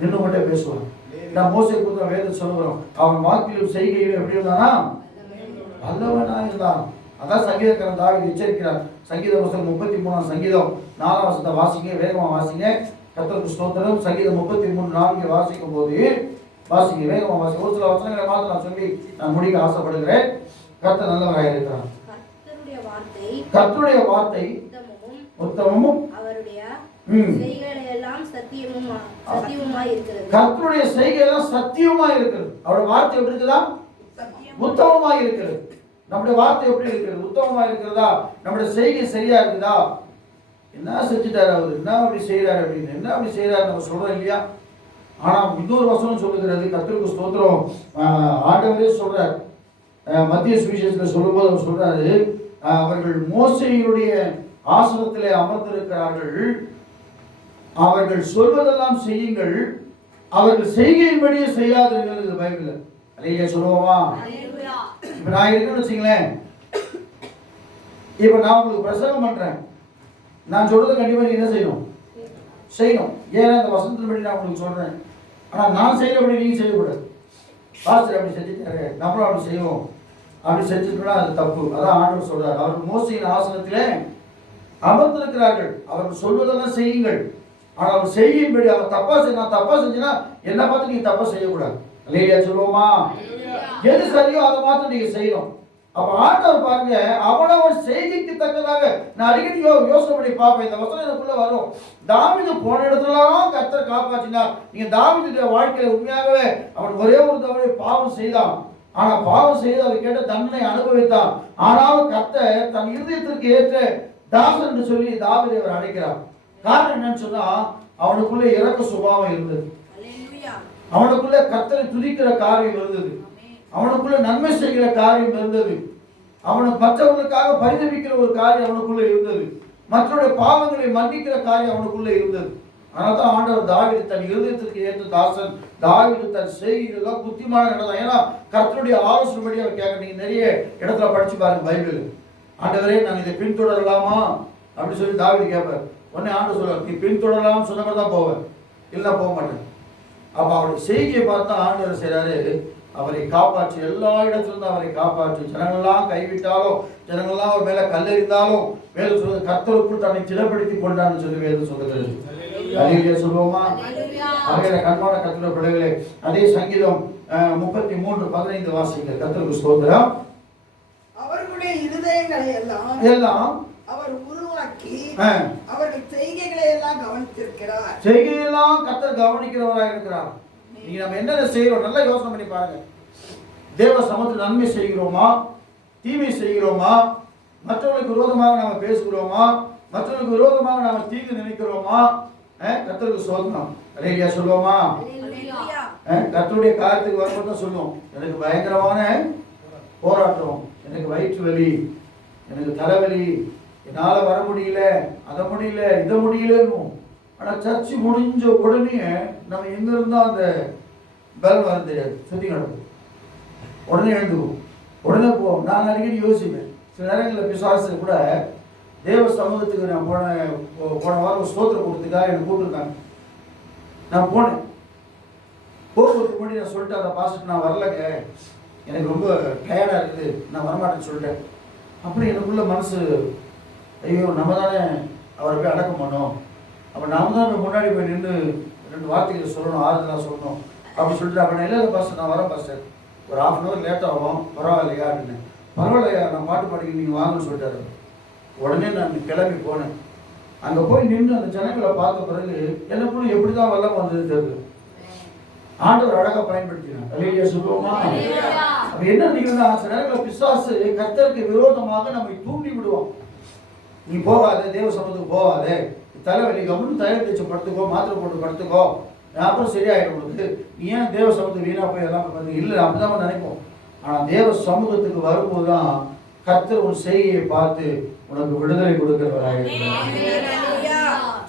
நின்று மட்டும் பேசுவார். நான் மோசை குறித்து வேதம் சொல்லுகிறோம். அவன் வாக்கிலும் செய்கையிலும் எப்படி இருந்தானா? வல்லவனா இருந்தான். அதான் சங்கீதக்காரன் தாவீது எச்சரிக்கிறார். சங்கீத புத்தகம் 33ஆம் சங்கீதம் 4ஆம் வசனத்தை வாசிங்க, வேகமா வாசிங்க. கர்த்தருக்கு ஸ்தோத்திரம். சங்கீதம் 33:4 வாசிக்கும் போது வாசிங்க, வேகமா வாசிங்க. ஒரு சில வசனங்களை பார்த்து நான் சொல்லி நான் முடிக்க ஆசைப்படுகிறேன். கர்த்தர் நல்லவராக இருக்கிறார். கர்த்தருடைய வார்த்தை உத்தமமும் அவருடைய செய்கைகளெல்லாம் சத்தியமாய் இருக்கிறது. கர்த்தருடைய செய்கையெல்லாம் சத்தியமாய் இருக்கிறது. அவருடைய வார்த்தை எப்படி இருக்குதா? உத்தமமாய் இருக்கிறது. நம்முடைய வார்த்தை எப்படி இருக்கிறது? உத்தமமா இருக்கிறதா? நம்முடைய செய்கை சரியா இருக்குதா? என்ன செஞ்சுட்டாரு அவரு, என்ன அப்படி செய்யறாரு அப்படின்னு, என்ன அப்படி செய்யறாரு நம்ம சொல்றோம் இல்லையா? ஆனா இன்னொரு வசனம் சொல்லுகிறது. கர்த்தருக்கு ஸ்தோத்திரம். ஆண்டவரே சொல்றார், மத்திய சுவிசேஷத்துல சொல்லும்போது அவர் சொல்றாரு, அவர்கள் மோசேயுடைய ஆசனத்திலே அமர்ந்திருக்கிறார்கள், அவர்கள் சொல்வதெல்லாம் செய்யுங்கள், அவர்கள் செய்கையின்படியே செய்யாதீர்கள். இது பைபிள்ல அல்லேலூயா சொல்லுவோமா? இப்ப நான் இருக்கேன்னு வச்சுங்களேன். இப்ப நான் உங்களுக்கு பிரசங்கம் பண்றேன். நான் சொல்றதை கண்டிப்பா நீங்க என்ன செய்யணும்? செய்யணும். ஏன்னா அந்த வசனத்தின்படி நான் உங்களுக்கு சொல்றேன். ஆனா நான் செய்யறபடி நீங்க செய்யக்கூடாது. பாஸ்டர் அப்படி செஞ்சுட்டாரு, நம்மளும் அப்படி செய்வோம், அப்படி செஞ்சுட்டோம்னா அது தப்பு. அதான் ஆண்டவர் சொல்றாரு. அவர்கள் மோசையின் ஆசனத்திலே அமர்ந்திருக்கிறார்கள், அவர்கள் சொல்வதெல்லாம் செய்யுங்கள், ஆனால் அவர் செய்யும்படி. அவர் தப்பா நான் தப்பா செஞ்சேன்னா என்ன பார்த்து நீங்க தப்பா செய்யக்கூடாது. அல்லேலூயா சொல்லுவோமா? எது சரியோ அதை பார்த்து நீங்க செய்யணும். அப்ப ஆண்டவர் பாருங்க, அவனவன் செய்திக்கு தக்கதாக. நான் அடிக்கடி யோசனை பண்ணி பார்ப்பேன். இந்த வசனம் எனக்குள்ள வரும். தாவீது போன இடத்துலலாம் கர்த்தர் காப்பாற்றினார். நீங்க தாவீதுடைய வாழ்க்கையில உண்மையாகவே அவன் ஒரே ஒரு தடவை பாவம் செய்தான். ஆனா பாவம் செய்து அதை கேட்ட தண்டனை அனுபவித்தான். ஆனாலும் கர்த்தர் தன் இருதயத்திற்கு ஏற்ற தாசன் என்று சொல்லி தாவீதை அவர் அழைக்கிறார். காரணம் என்னன்னு சொன்னா, அவனுக்குள்ள இறக்க சுபாவம் இருந்தது. அவனுக்குள்ள கர்த்தரை துதிக்கிற காரியம் இருந்தது. அவனுக்குள்ள நன்மை செய்கிற காரியம் இருந்தது. அவனுக்கு மற்றவர்களுக்காக பரிதவிக்கிற ஒரு காரியம் அவனுக்குள்ள இருந்தது. மற்றவருடைய பாவங்களை மன்னிக்கிற காரியம் அவனுக்குள்ள இருந்தது. அதனால்தான் ஆண்டவர் தாவீது தன் இருதயத்திற்கு ஏற்ற தாசன். தாவீது தன் செய்தியெல்லாம் புத்திமான நடந்தான். ஏன்னா கர்த்தருடைய ஆலோசனைப்படி அவர் கேட்க. நீங்க நிறைய இடத்துல படிச்சு பாருங்க பைபிள். ஆண்டவரே நான் இதை பின்தொடரலாமா அப்படின்னு சொல்லி தாவீது கேட்பார். உடனே ஆண்டவர் சொல்லுவார், நீ பின்தொடரலாம்னு சொன்ன மாதிரி தான் போவேன், இல்லை போக மாட்டேன். அப்ப அவருடைய செய்தியை பார்த்தா ஆண்டவர் செய்றாரு, அவரை காப்பாற்றி, எல்லா இடத்திலிருந்து அவரை காப்பாற்றி. ஜனங்கள்லாம் கைவிட்டாலும், ஜனங்கள்லாம் அவர் மேல கல்லெறிந்தாலும், வேதம் சொல்றது கர்த்தருக்குள் தன்னை திடப்படுத்தி கொண்டான்னு சொல்லி வேதம் சொல்லுகிறது. அல்லேலூயா சொல்லுவோமா? ஆகையால கண்பான கர்த்தருடைய பிள்ளைகளே, அதே சங்கீதம் 33:15 வாசிங்க. கர்த்தருக்கு ஸ்தோத்திரம். அவர்களுடைய இருதயங்களை எல்லாம் அவர் உருவாக்கி அவர்கள் செய்கைகளை எல்லாம் கவனித்திருக்கிறார். செய்கையெல்லாம் கர்த்தர் கவனிக்கிறவராக இருக்கிறார். நீங்க நம்ம என்னென்ன செய்யறோம் நல்லா யோசனை பண்ணி பாருங்க. தேவ சமூகத்தில் நன்மை செய்கிறோமா, தீமை செய்கிறோமா, மற்றவர்களுக்கு விரோதமாக நாம பேசுகிறோமா? மற்றவர்களுக்கு விரோதமாக நாம தீங்கு நினைக்கிறோமா? கர்த்தருக்கு சோதனம் அல்லேலூயா சொல்லுவோமா? கர்த்தருடைய காரியத்துக்கு வரும்போது தான் சொல்லுவோம், எனக்கு பயங்கரமான போராட்டம், எனக்கு வயிற்று வலி, எனக்கு தலைவலி, என்னால் வர முடியல, அதை முடியல, இதை முடியலன்னு. ஆனால் சர்ச்சு முடிஞ்ச உடனே நம்ம எங்க இருந்தா அந்த பலம் வர தெரியாது, சுத்தி நடக்கும். உடனே எழுந்துக்குவோம், உடனே போவோம். நான் அடிக்கடி யோசிப்பேன், சில நேரங்களில் பிசாசு கூட தேவ சமூகத்துக்கு நான் போன வாரம் ஸ்தோத்திரம் கொடுத்துக்காக என்னை கூப்பிட்டுருக்காங்க. நான் போனேன். போக்குவரத்துக்கு முன்னாடி நான் சொல்லிட்டு அதை பாஸ்ட்டு நான் வரலைங்க, எனக்கு ரொம்ப டயர்டாக இருக்குது, நான் வரமாட்டேன்னு சொல்லிட்டேன். அப்படி எனக்குள்ள மனசு, ஐயோ நம்ம தானே அவரை போய் அடக்கம் பண்ணோம், அப்போ நாம தான் முன்னாடி போய் நின்று 2 வார்த்தைகளை சொல்லணும், ஆறுதலாக சொல்லணும் அப்படின்னு சொல்லிட்டு, அப்போ நான் இல்லை பாஸ்டர் நான் வரேன் பாஸ்டர், ஒரு 1/2 hour லேட் ஆகும், பரவாயில்லையா அப்படின்னு. பரவாயில்லையா, நான் பாட்டு பாடிக்க நீங்கள் வாங்கன்னு சொல்லிட்டாரு. உடனே நான் கிளம்பி போனேன். அங்கே போய் நின்று அந்த ஜனங்களை பார்த்த பிறகு எனக்குள்ள எப்படி தான் வெள்ளம் வந்தது தெரியுது. ஆண்டவர் அழகாக பயன்படுத்தினார். அல்லேலூயா சொல்லுவோமா? அப்ப என்ன நிகழ்ந்தா, சில நேரங்களில் பிசாசு கர்த்தருக்கு விரோதமாக நம்மை தூண்டி விடுவோம். நீ போகாத, தேவ சமூகத்துக்கு போகாத, தலைவலி கம்முன்னு தைலம் தேய்ச்சி படுத்துக்கோ, மாத்திரை போட்டு படுத்துக்கோ, அப்புறம் சரியாயிடும் உங்களுக்கு, நீ ஏன் தேவ சமூகத்துக்கு வீணா போய் எல்லாம் பார்த்து இல்லை அப்படிதான் நினைப்போம். ஆனால் தேவ சமூகத்துக்கு வரும்போது தான் கர்த்தர் ஒரு செய்கையை பார்த்து உனக்கு விடுதலை கொடுக்கிறவராக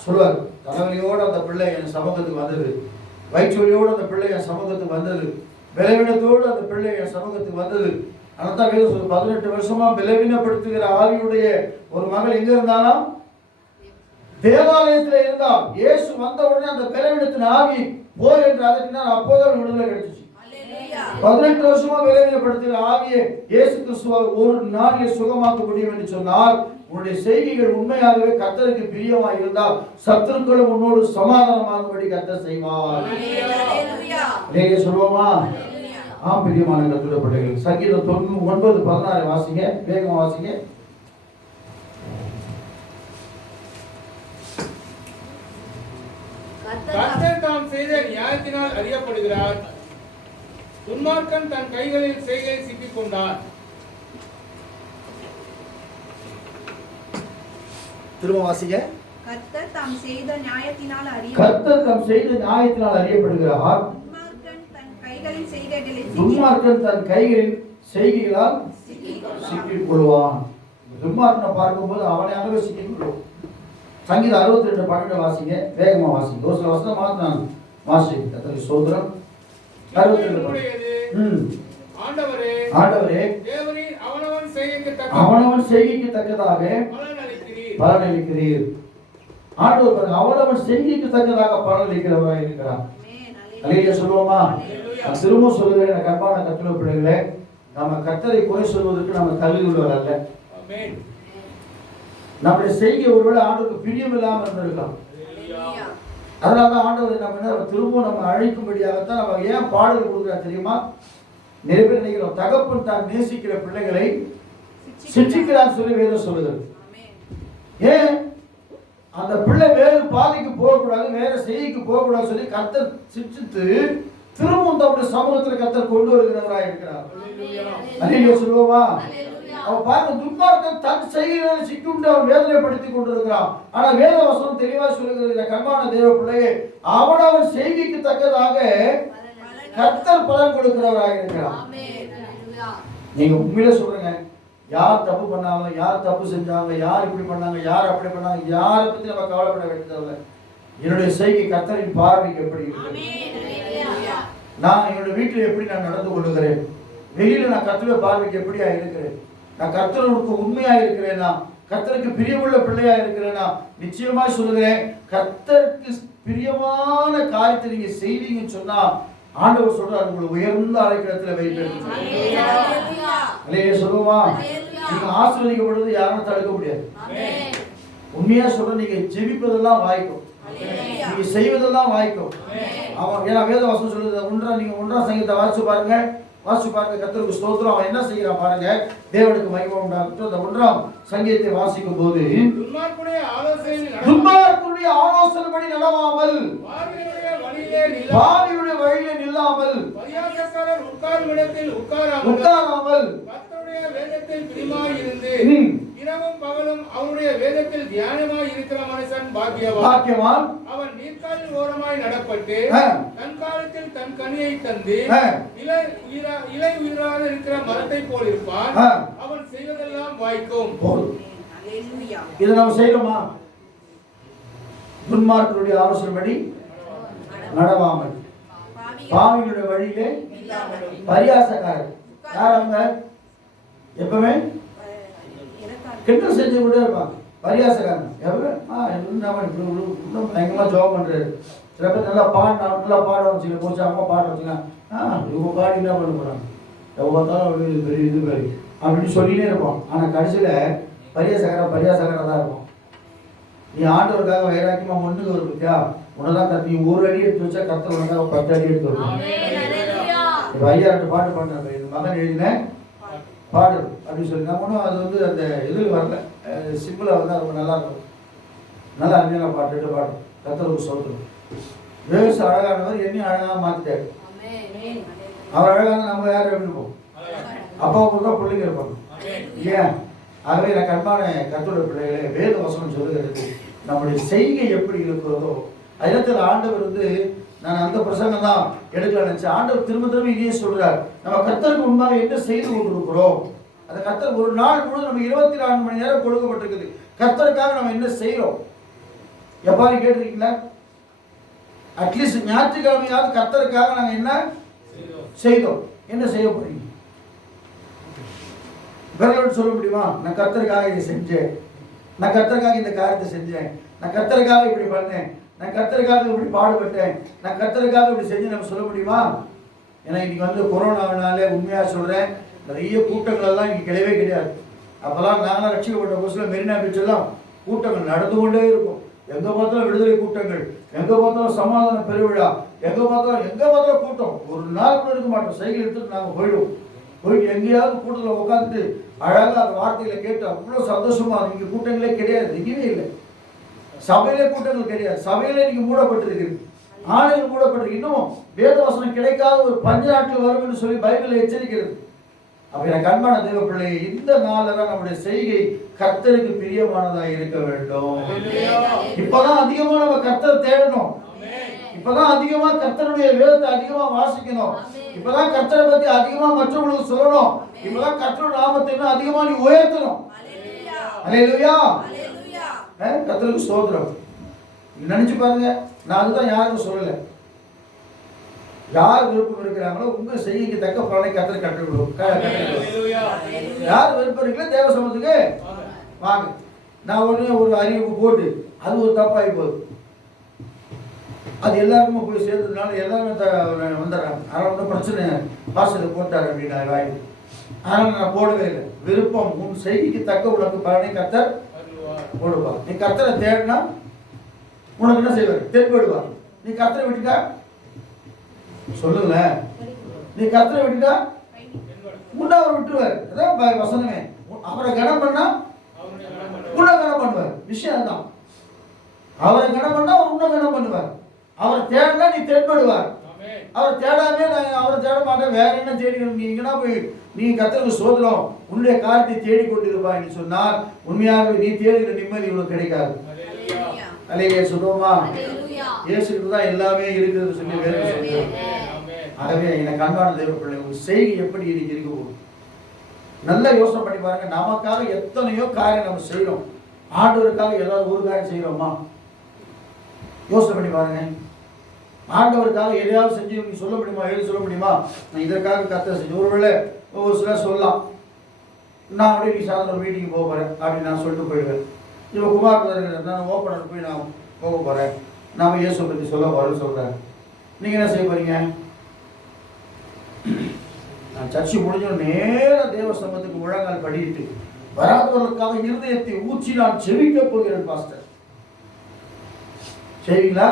சொல்லுவார். தலைவலியோடு அந்த பிள்ளை என் சமூகத்துக்கு வந்தது, வயிற்றுவலியோடு அந்த பிள்ளை என் சமூகத்துக்கு வந்தது, பலவீனத்தோடு அந்த பிள்ளை என் சமூகத்துக்கு வந்தது. ஆனால் தான் வேதம் சொல்லு, 18 வருஷமா பலவீனப்படுத்துகிற ஆவியுடைய ஒரு மகள் எங்க இருந்தாலும் தேவாலயத்தில் இருந்தால், இயேசு வந்த உடனே அந்த பலவீனத்தின் ஆவி போய் என்று அதட்டினார். அப்போதான் விடுதலை கிடைச்சிச்சு. 18 வருஷமா பலவீனப்படுத்துகிற ஆவியை இயேசு கிறிஸ்துவால் ஒரு நாளில் சுகமாக்க முடியும் என்று சொன்னால், உன்னுடைய செய்கைகள் உண்மையாகவே கர்த்தருக்கு பிரியமாக இருந்தால் சத்துருக்களும் உன்னோடு சமாதானமாகும்படி கர்த்தர் செய்வார். அல்லேலூயா சொல்லுவோமா? ஆம் பிரியமான கர்த்தருடைய பிள்ளைகள், சங்கீதம் 9:16 வாசிங்க, வேகமா வாசிங்க. கர்த்தர் தாம் செய்த நியாயத்தினால் அறியப்படுகிறார், துன்மார்க்கன் தன் கைகளில் செய்கையை சிக்கிக் கொண்டார். திரும்ப வாசிங்க. கர்த்தர் தாம் செய்த நியாயத்தினால் அறியப்படுகிறார், துன்மார்க்கன் தன் கைகளின் செய்கைகளால் சிக்கிக் கொள்வான். துன்மார்க்கனை பார்க்கும்போது அவனையாகவே சிக்கிக் கொள்வோம். சங்கீதம் 62:12 வாசிங்க, வேகமா வாசிங்க. ஒரு சில வசனம் மாத்திரம் நான் வாசிக்கிறேன். கர்த்தருக்கு ஸ்தோத்திரம். 62. ஆண்டவரே தேவரீர் அவனவன் செய்கைக்கு தக்கதாக பலனளிக்கிறீர். ஆண்டவர் அவனவன் செய்கைக்கு தக்கதாக பலனளிக்கிறவராக இருக்கிறார். அல்லேலூயா சொல்லுவோமா? திரும்ப சொல்லுகிறேன், கர்ப்பான கர்த்தருடைய பிள்ளைகளே, நம்ம கர்த்தரை குறை சொல்வதற்கு நம்ம தகுதி உள்ளவர் அல்ல. நம்முடைய செய்கை ஒருவேளை ஆண்டவருக்கு பிரியம் இல்லாமல் இருந்திருக்கலாம். அதனாலதான் ஆண்டவர் நம்ம திரும்ப நம்ம அழைக்கும்படியாகத்தான் நம்ம ஏன் பாடல் கொடுக்குறா தெரியுமா? நிறைய பேர் நினைக்கிறோம், தகப்பன் தான் நேசிக்கிற பிள்ளைகளை சிட்சிக்கிறான்னு சொல்லி வேதம் சொல்லுகிறது. ஏன் அந்த பிள்ளை வேறு பாதைக்கு போகக்கூடாது, வேற செய்திக்கு போகக்கூடாது சொல்லி கர்த்தர் சிட்சித்து திரும்பவும் தம்முடைய சமூகத்தில் கர்த்தர் கொண்டு வருகிறவராக இருக்கிறார். அல்லேலூயா சொல்லுவோமா? அவன் பாருங்க, துன்மார்க்கன் தன் செய்கைகளை சிக்கிண்டு அவன் வேதனைப்படுத்திக் கொண்டிருக்கிறான். ஆனா வேத வசனம் தெளிவாக சொல்லுகிறது, கர்மான தேவ பிள்ளையே, அவன் செய்கைக்கு தக்கதாக கர்த்தர் பலன் கொடுக்கிறவராக இருக்கிறான். நீங்க உண்மையிலே சொல்றீங்க, யார் தப்பு பண்ணாங்க, யார் தப்பு செஞ்சாங்க, யார் இப்படி பண்ணாங்க, யார் அப்படி பண்ணாங்க, யாரை பத்தி நம்ம கவலைப்பட வேண்டியதில்லை. என்னுடைய செய்கை கர்த்தரின் பார்வைக்கு எப்படி இருக்கு, நான் என்னுடைய வீட்டில் எப்படி நான் நடந்து கொள்ளுகிறேன், வெளியில நான் கர்த்தருடைய பார்வைக்கு எப்படியா இருக்கிறேன், நான் கர்த்தருக்கு உண்மையா இருக்கிறேனா, கர்த்தருக்கு பிரியமுள்ள பிள்ளையா இருக்கிறேனா, நிச்சயமா சொல்லுகிறேன், கர்த்தருக்கு பிரியமான காரியத்தை நீங்க செய்வீங்கன்னு சொன்னா ஆண்டவர் சொல்றார், உங்களை உயர்ந்த அழைக்கிடத்துல வைத்திருக்க. அல்லேலூயா சொல்லுமா? நீங்க ஆசீர்வதிக்கப்படுறது யாரும் தடுக்க முடியாது. உண்மையா சொல்ற, நீங்க ஜெபிப்பதெல்லாம் வாய்க்கும், நீங்க செய்வதெல்லாம் வாய்க்கும். அவன் ஏன்னா வேத வசனம் சொல்லுது, நீங்க 1ஆம் சங்கீதத்தை வாசிச்சு பாருங்க, கர்த்தருக்கு ஸ்தோத்திரம். அவன் என்ன செய்யறான் பாருங்க, தேவனுக்கு மகிமை உண்டாகட்டும். அந்த 1ஆம் சங்கீதத்தை வாசிக்கும் போது, துன்மார்க்கனுடைய ஆலோசனைப்படி நடவாமல், பாவியுடைய வழியிலே நில்லாமல், உட்காராமல், அவருடைய வேதத்தில் பிரியமாயிருந்து இரவும் பகலும் அவருடைய வேதத்தில் தியானமாய் இருக்கிற மனுஷன் பாக்கியவான். அவன் நீர்க்காலின் ஓரமாய் நடப்பட்டு தன் காலத்தில் தன் கனியை தந்து இலை உயிராக இருக்கிற மரத்தை போல் இருப்பான். அவன் செய்வதெல்லாம் வாய்க்கும். இதை நம்ம செய்யணுமா? துன்மார்க்கருடைய ஆலோசனைப்படி நடவாமல், பாவிகளுடைய வழியிலே பரியாசக்காரர். யார் அவங்க? எப்பவுமே கெட்ட செஞ்சு கூட இருப்பாங்க. பரியாசக்காரன் பயங்கரமா ஜோப் பண்றாரு. சில பேர் நல்லா பாட வச்சுக்க போச்சு, அம்மா பாட வச்சுக்கலாம். இவங்க பாடி என்ன பண்ண போறாங்க? எவ்வளோ பார்த்தாலும் பெரிய இது பெரிய அப்படின்னு சொல்லினே இருப்போம். ஆனா கடைசியில பரியாசக்காரா தான் இருப்போம். நீ ஆண்டவருக்காக வைராக்கியமா முன்னுக்கு ஒரு பத்தியா உன்னதான் கத்தி ஒரு அடி எடுத்து வச்சா கத்தல் வந்தா 10 அடி எடுத்து வருவாங்க. இப்ப ஐயா 2 பாட்டு பாடுறாங்க. என் மகன் எழுதின பாடு அப்படின்னு சொல்லி நம்ம ஒன்றும் அது வந்து அந்த இதில் வரல, சிம்பிளா வந்து அது நல்லா இருக்கும். நல்லா அருமையான பாட்டு 2 பாட்டு கத்தலுக்கு சோத்துரும். வேசு அழகானவர் என்னையும் அழகாக மாத்திட்டாரு. அவர் அழகான நம்ம யாரும் இருப்போம், அப்பாவுக்கு தான் பிள்ளைங்க இருப்பாங்க இல்லையா? ஆகவே நான் கண்பான கர்த்தருடைய பிள்ளைகளே, வேத வசனம் சொல்லுகிறது நம்முடைய செய்கை எப்படி இருக்கிறதோ அதில் ஆண்டவர் வந்து நான் அந்த பிரசங்கம் தான் எடுக்கல நினைச்சேன். ஆண்டவர் திரும்ப இதையே சொல்றார். நம்ம கர்த்தருக்கு முன்பாக என்ன செய்து கொண்டிருக்கிறோம், அந்த கர்த்தர் ஒரு நாள் முழுவதும் நம்ம 24 மணி நேரம் கொடுக்கப்பட்டிருக்குது. கர்த்தருக்காக நம்ம என்ன செய்யறோம் எப்பாரு கேட்டிருக்கீங்களா? அட்லீஸ்ட் ஞாயிற்றுக்கிழமையாவது கர்த்தருக்காக நாங்க என்ன செய்தோம், என்ன செய்ய போறீங்க? விரலோடு சொல்ல முடியுமா? நான் கர்த்தருக்காக இதை செஞ்சேன், நான் கர்த்தருக்காக இந்த காரியத்தை செஞ்சேன், நான் கர்த்தருக்காக இப்படி பண்ணேன், நான் கர்த்தருக்காக இப்படி பாடுபட்டேன், நான் கர்த்தருக்காக இப்படி செஞ்சு நம்ம சொல்ல முடியுமா? ஏன்னா இன்னைக்கு வந்து கொரோனாவினாலே உண்மையா சொல்றேன், நிறைய கூட்டங்கள் எல்லாம் இன்னைக்கு கிடையவே கிடையாது. அப்பெல்லாம் நாங்களாம் ரட்சிக்கப்பட்ட கோர்ஸ்ல மெரினா பீச் எல்லாம் கூட்டங்கள் நடந்து கொண்டே இருக்கும். எங்க பார்த்தாலும் விடுதலை கூட்டங்கள், எங்க பார்த்தாலும் சமாதான பெருவிழா, எங்க பார்த்தாலும் கூட்டம். ஒரு நாள் கூட இருக்க மாட்டோம். சைக்கிள் எடுத்துட்டு நாங்க போயிடுவோம். போயிட்டு எங்கேயாவது கூட்டத்தில் உட்காந்துட்டு அழகாக அந்த வார்த்தைகளை கேட்டு அவ்வளோ சந்தோஷமா. இங்கே கூட்டங்களே கிடையாது, எங்கேயுமே இல்லை. சபையிலே கூட்டங்கள் கிடையாது. சபையிலே நீங்க மூடப்பட்டிருக்கு, ஆணைகள் மூடப்பட்டிருக்கு. இன்னும் வேதவசனம் கிடைக்காத ஒரு பஞ்ச நாட்கள் வரும் என்று சொல்லி பைபிள் எச்சரிக்கிறது. அப்ப எனக்கு அன்பான தேவ பிள்ளை, இந்த நாள்ல தான் நம்முடைய செய்கை கர்த்தருக்கு பிரியமானதாக இருக்க வேண்டும். இப்பதான் அதிகமா நம்ம கர்த்தர் தேடணும், இப்பதான் அதிகமா கர்த்தருடைய வேதத்தை அதிகமா வாசிக்கணும், இப்பதான் கர்த்தரை பத்தி அதிகமா மற்றவங்களுக்கு சொல்லணும், இப்பதான் கர்த்தருடைய நாமத்தை அதிகமா நீ உயர்த்தணும். அல்லேலூயா, கர்த்தருக்கு ஸ்தோத்திரம். நினைச்சு பாருங்க, நான் அதுதான் யாருக்கும் சொல்லல. யார் விருப்பம் இருக்கிறாங்களோ உங்க செய்கைக்கு தக்க பலனை கர்த்தர் கற்றுவிடும். யார் விருப்பம் இருக்கீங்களோ தேவ சமூகத்துக்கு வாங்க. நான் ஒரு அறிவிப்பு போட்டு அது ஒரு தப்பாகி போகுது, அது எல்லாருக்குமே போய் சேர்ந்ததுனால எல்லாருமே வந்துடுறாங்க. அதனால வந்து பிரச்சனை பாசத்தை போட்டார் அப்படின்னா வாய். அதனால நான் போடவே இல்லை. விருப்பம் உன் செய்திக்கு தக்க உனக்கு பலனை கர்த்தர் போடுவா. நீ கர்த்தரை தேடினா உனக்கு என்ன செய்வார்? தென்படுவார். நீ கர்த்தரை விட்டுட்டா சொல்லுங்க, நீ கர்த்தரை விட்டுட்டா உன்னை அவர் விட்டுருவார். அதான் வசனமே. அவரை கனம் பண்ணா உன்னை கனம் பண்ணுவார். விஷயம் தான், அவரை கனம் பண்ணா அவர் உன்னை கனம் பண்ணுவார். அவர் தேடினா நீ தென்படுவார். அவர் தேடாமே நான் அவரை தேட மாட்டேன், வேற என்ன தேடிக்கணும்? நீங்கன்னா போய் நீ கர்த்தருக்கு சோதனம் உன்னுடைய காரியத்தை தேடிக்கொண்டிருப்பா என்று சொன்னால் உண்மையாகவே நீ தேடுகிற நிம்மதி இவ்வளவு கிடைக்காது. அல்லேலூயா சொல்லுவோமா? இயேசுக்கு தான் எல்லாமே இருக்குது சொல்லி வேறு சொல்லுவோம். ஆகவே எனக்கு அன்பான தேவ பிள்ளை, உங்க செய்கை எப்படி இன்னைக்கு இருக்க போகுது நல்லா யோசனை பண்ணி பாருங்க. நமக்காக எத்தனையோ காரியம் நம்ம செய்யறோம், ஆண்டவருக்காக ஏதாவது ஒரு காரியம் செய்யறோமா? யோசனை பண்ணி பாருங்க. ஆண்டவருக்காக எதையாவது செஞ்சு நீ சொல்ல முடியுமா? எழுதி சொல்ல முடியுமா? நான் இதற்காக கர்த்தர் செஞ்சு. ஒருவேளை ஒரு சிலர் சொல்லலாம், நான் அப்படியே நீ சாயந்தரம் மீட்டிங் போக போறேன் அப்படின்னு நான் சொல்லிட்டு போயிடுவேன். இப்போ குமார் நான் ஓப்பனர் போய் நான் போக போறேன், நாம இயேசு பற்றி சொல்ல போறேன்னு சொல்றேன். நீங்க என்ன செய்ய போறீங்க? நான் சர்ச்சை முடிஞ்சோம் நேர தேவ சமூகத்துக்கு முழங்கால் படிட்டு வராதவர்களுக்காக இருதயத்தை ஊற்றி நான் செவிக்க போகிறேன் பாஸ்டர். செய்வீங்களா?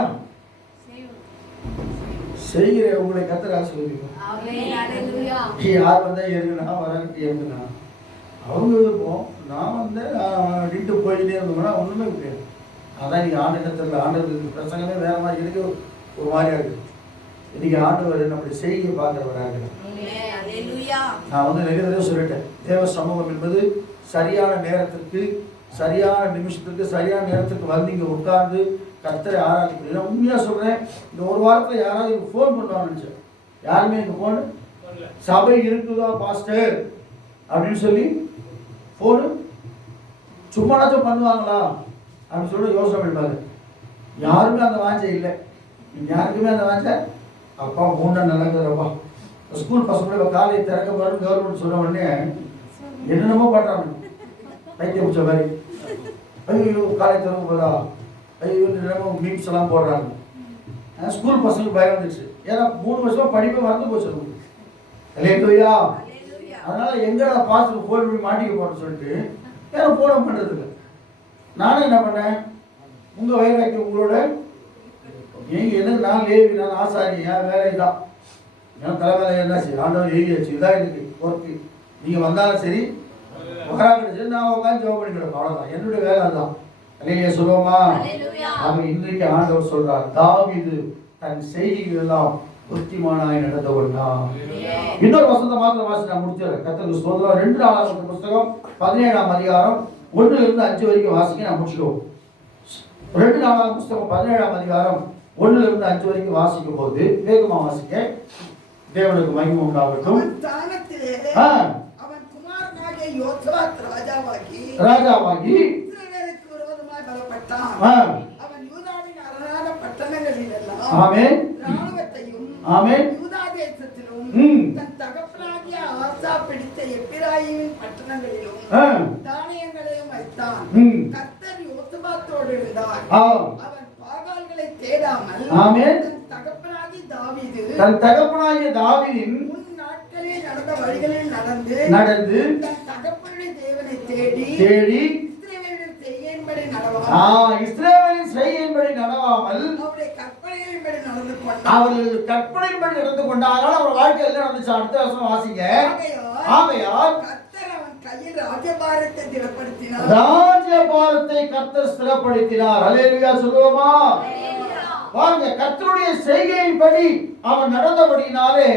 செய்கிற உங்களை கர்த்தர் ஆசீர்வதிப்பார். யார் வந்தா ஏறுனா வரட்டு ஏறுனா அவங்க விருப்பம். நான் வந்து அப்படின்ட்டு போயிட்டே இருந்தோம்னா ஒண்ணுமே முடியாது. அதான் நீங்க ஆண்டு இடத்துல ஆண்டு பிரசங்கமே வேற மாதிரி இருக்கு, ஒரு மாதிரியா இருக்கு. இன்னைக்கு ஆண்டவர் நம்முடைய செய்தியை பார்க்கிறவராக. அல்லேலூயா. நான் நிறைய தடவை சொல்லிட்டேன், தேவ சமூகம் என்பது சரியான நேரத்திற்கு, சரியான நிமிஷத்துக்கு, சரியான நேரத்துக்கு வந்து இங்கே உட்கார்ந்து கர்த்தரை ஆராதிக்க. உண்மையாக சொல்கிறேன், இந்த ஒரு வாரத்தில் யாராவது எனக்கு ஃபோன் பண்ணுவாங்கன்னு நினச்சேன். யாருமே எனக்கு ஃபோனு சபை இருக்குதா பாஸ்டர் அப்படின்னு சொல்லி ஃபோனு சும்மானாச்சும் பண்ணுவாங்களா அப்படின்னு சொல்லி யோசனை பண்ணிப்பாங்க. யாருமே அந்த வாஞ்சை இல்லை. யாருக்குமே அந்த வாஞ்சை அப்பா 3 நாள் நடக்குதுப்பா. ஸ்கூல் பசங்களோட காலையை திறக்க பாருன்னு கவர்மெண்ட் சொன்ன உடனே என்னென்னமோ பண்ணுறாங்க, பைத்தியம் பிடிச்ச மாதிரி. ஐயோ காலை திறக்க போதா, ஐயோ என்னமோ மீம்ஸ் எல்லாம் போடுறாங்க. ஸ்கூல் பசங்களுக்கு பயம் வந்துச்சு. ஏன்னா 3 வருஷமா படிப்பை மறந்து போச்சு. அல்லேலூயா. அதனால எங்கடா பாஸ்டர் போய் போய் மாட்டிக்க போறேன்னு சொல்லிட்டு ஏன்னா போட பண்ணுறது இல்லை. நானும் என்ன பண்ணேன், உங்கள் வயலாக்கி உங்களோட நீங்கள் என்ன, நான் லேவி, நான் ஆசாரி, என் வேலை தான், என் தலைவேலை என்னாச்சு ஆண்டவர் எழுதியாச்சு, இதான் எனக்கு ஒர்க்கு. நீங்கள் வந்தாலும் சரி வராங்கன்னு சரி நான் உட்காந்து ஜோப் பண்ணிக்கிடுவோம், அவ்வளோதான் என்னுடைய வேலை தான். அல்லேலூயா சொல்லுவோமா? அவன் இன்றைக்கு ஆண்டவர் சொல்றார், தாவீது தன் செய்திகள் எல்லாம் புத்திமானாய் நடந்தவன் தான். இன்னொரு வசனத்தை மாத்திரம் வாசி நான் முடிச்சிடறேன். கர்த்தருக்கு ஸ்தோத்திரம். 2 நாளாகமத்தின் புஸ்தகம் 17ஆம் அதிகாரம் 1 இருந்து 5 வரைக்கும் வாசிக்க நான் முடிச்சுடுவோம். 2 நாளாகமத்தின் புஸ்தகம் 17ஆம் அதிகாரம் 1 இருந்து 5 வரைக்கும் வாசிக்கும் போது வேகமா வாசிக்க. தேவனுக்கு மகிமை உண்டாகட்டும். அவன் குமாரனாகிய யோசபாத் ராஜாவாகி இஸ்ரவேலுக்கு விரோதமாய் பலப்பட்டான். அவன் யூதாவின் அரணான பட்டணங்களில் எல்லாம் ஆமென் ராணுவத்தையும் ஆமென் யூதா தேசத்திலும் தன் தகப்பனாகிய ஆசா பிடித்த எப்பிராயீமின் பட்டணங்களிலும் தானியங்களையும் வைத்தான். கர்த்தர் யோசபாத்தோடு இருந்தார். அவன் பாகால்களை தேடாமல் ஆமென் தன் தகப்பனாகிய தாவீதின் முன் நாட்களில் நடந்த வழிகளில் நடந்து தன் தகப்பனுடைய தேவனை தேடி இஸ்ரவேலின் செய்கையின்படி நடவாமல் அவருடைய கற்பனைகளின்படி நடந்து கொண்டார்கள். அவர் வாழ்க்கையில் என்ன நடந்துச்சு அடுத்த வருஷம் வாசிங்க. ஆகையால் கர்த்தர் அவன் கையில் ராஜ்யபாரத்தை கர்த்தர் ஸ்திரப்படுத்தினார். அல்லேலூயா சொல்லுவோமா? பாருங்க, கர்த்தருடைய செய்கையின்படி அவன் நடந்தபடினாலே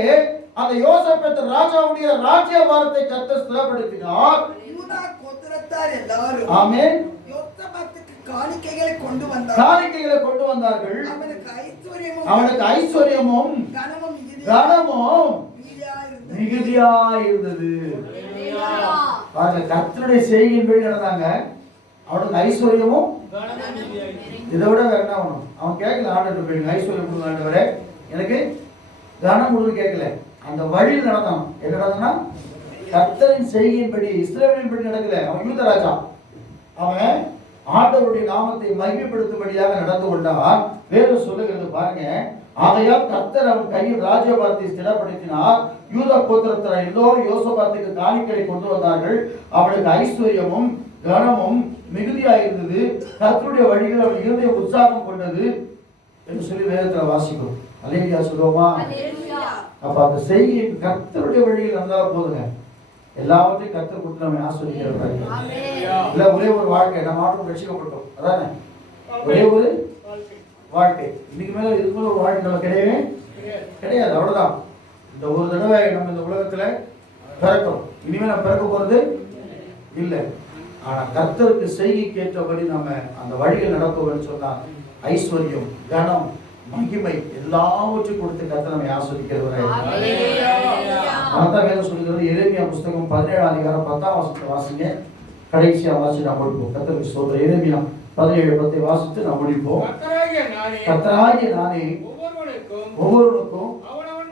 அந்த யோசேப்பு ராஜாவுடைய ராஜ்யபாரத்தை கர்த்தர் ஸ்திரப்படுத்தினார். யூதா கோத்திரத்தார் எல்லாரும் ஆமென் யோசேப்புக்கு காணிக்கைகளை கொண்டு வந்தார்கள். அவனுக்கு ஐஸ்வர்யமும் கனமும் மிகுதியாய் இருந்தது. பாருங்க, கர்த்தருடைய செய்கையின்படி நடந்தாங்க. அவனுக்கு ஐஸ்வர்யமும் இதை விட வேற என்ன வேணும்? அவன் கேட்கல ஆண்டவர் போய் ஐஸ்வர்யம் கொடுங்க ஆண்டவரே, எனக்கு கனம் கொடுங்க கேட்கல. அந்த வழியில் நடந்தான். என்ன நடந்தனா? கர்த்தரின் செய்கையின்படி இஸ்ரவேலின்படி நடக்கல. அவன் யூத ராஜா. அவன் ஆண்டவருடைய நாமத்தை மகிமைப்படுத்தும்படியாக நடந்து கொண்டான். வேறு சொல்லுகிறது பாருங்க. ஆகையால் கர்த்தர் அவன் கையில் ராஜ்யபாரத்தை ஸ்திரப்படுத்தினார். யூத கோத்திரத்தார் எல்லோரும் யோசபாத்துக்கு காணிக்கையை கொண்டு வந்தார்கள். அவனுக்கு ஐஸ்வர்யமும் கனமும் மிகுதியாயிருந்தது. கர்த்தருடைய வழியில் அவன் இருதயம் உற்சாகம் கொண்டது என்று சொல்லி வேதத்துல வாசிக்கிறோம். அல்லேலூயா சொல்லுவோமா? அப்ப அந்த செய்கை கர்த்தருடைய வழியில் நடந்தாலும் போதுங்க, எல்லாவற்றையும் கர்த்தர் கொடுத்து நம்ம ஆசீர்வதிக்கிறார். இல்ல ஒரே ஒரு வாழ்க்கை, நம்ம ஆட்டம் ரட்சிக்கப்பட்டோம், அதானே ஒரே ஒரு வாழ்க்கை. இன்னைக்கு மேல இதுக்கு மேல ஒரு வாழ்க்கை நம்ம கிடையவே கிடையாது. அவ்வளவுதான். இந்த ஒரு தடவை நம்ம இந்த உலகத்துல பிறக்கிறோம், இனிமேல் நம்ம பிறக்க போறது இல்லை. ஆனா கர்த்தருக்கு செய்கைக்கு ஏற்றபடி நம்ம அந்த வழியில் நடப்போம்னு சொன்னா ஐஸ்வர்யம், கனம், மகிமை எல்லாவற்றையும் கொடுத்து கர்த்தர் நம்மை ஆசீர்வதிக்கிறவராய். அதான் வேதம் சொல்லுகிறது. எரேமியா புஸ்தகம் 17ஆம் அதிகாரம் 10ஆம் வசனத்தை வாசிங்க. கடைசியா வாசி நாம் முடிப்போம். கர்த்தருக்கு ஸ்தோத்திரம். எரேமியா 17:10 வாசித்து நாம் முடிப்போம். கர்த்தராகிய நானே ஒவ்வொருவனுக்கும் அவனவன்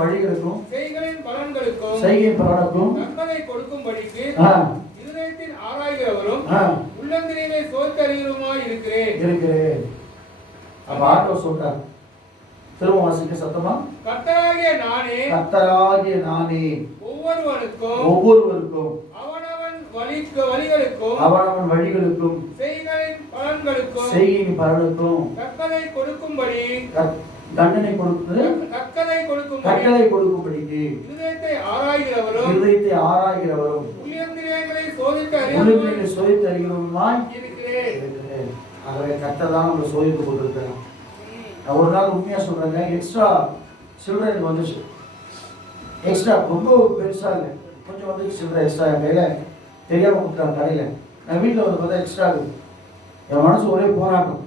வழிகளுக்கும் செய்கையின் பலனுக்கும் நன்மை கொடுக்கும்படிக்கு இதயத்தின் ஆராய்கிறவரும் உள்ளந்திரியிலே சோதனையுமாய் இருக்கிறேன். அப்ப ஆண்டவர் சொல்றார். திரும்ப வாசிக்க சத்தமா. கர்த்தராகிய நானே ஒவ்வொருவருக்கும் அவனவன் வழிகளுக்கும் செய்கையின் பலனுக்கும் தக்கதை கொடுக்கும்படி தண்டனை கட்டளை கொடுக்கும்படிக்கு இதயத்தை ஆராய்கிறவரும் உள்ளந்திரியங்களை சோதித்து அறிகிறவருமாய் இருக்கிறேன். ஆகவே கர்த்தர் தான் நம்மளை சோதித்து கொண்டிருக்கிறார். நான் ஒரு நாள் உண்மையாக சொல்கிறேங்க, எக்ஸ்ட்ரா சில்லறை எனக்கு வந்துச்சு. எக்ஸ்ட்ரா ரொம்ப பெருசாக இல்லை, கொஞ்சம் வந்துச்சு சில்லறை எக்ஸ்ட்ரா. என் கையில் தெரியாமல் கொடுக்குறாங்க கடையில். நான் வீட்டில் வந்து பார்த்தா எக்ஸ்ட்ரா இருக்குது. என் மனசு ஒரே போராட்டம்.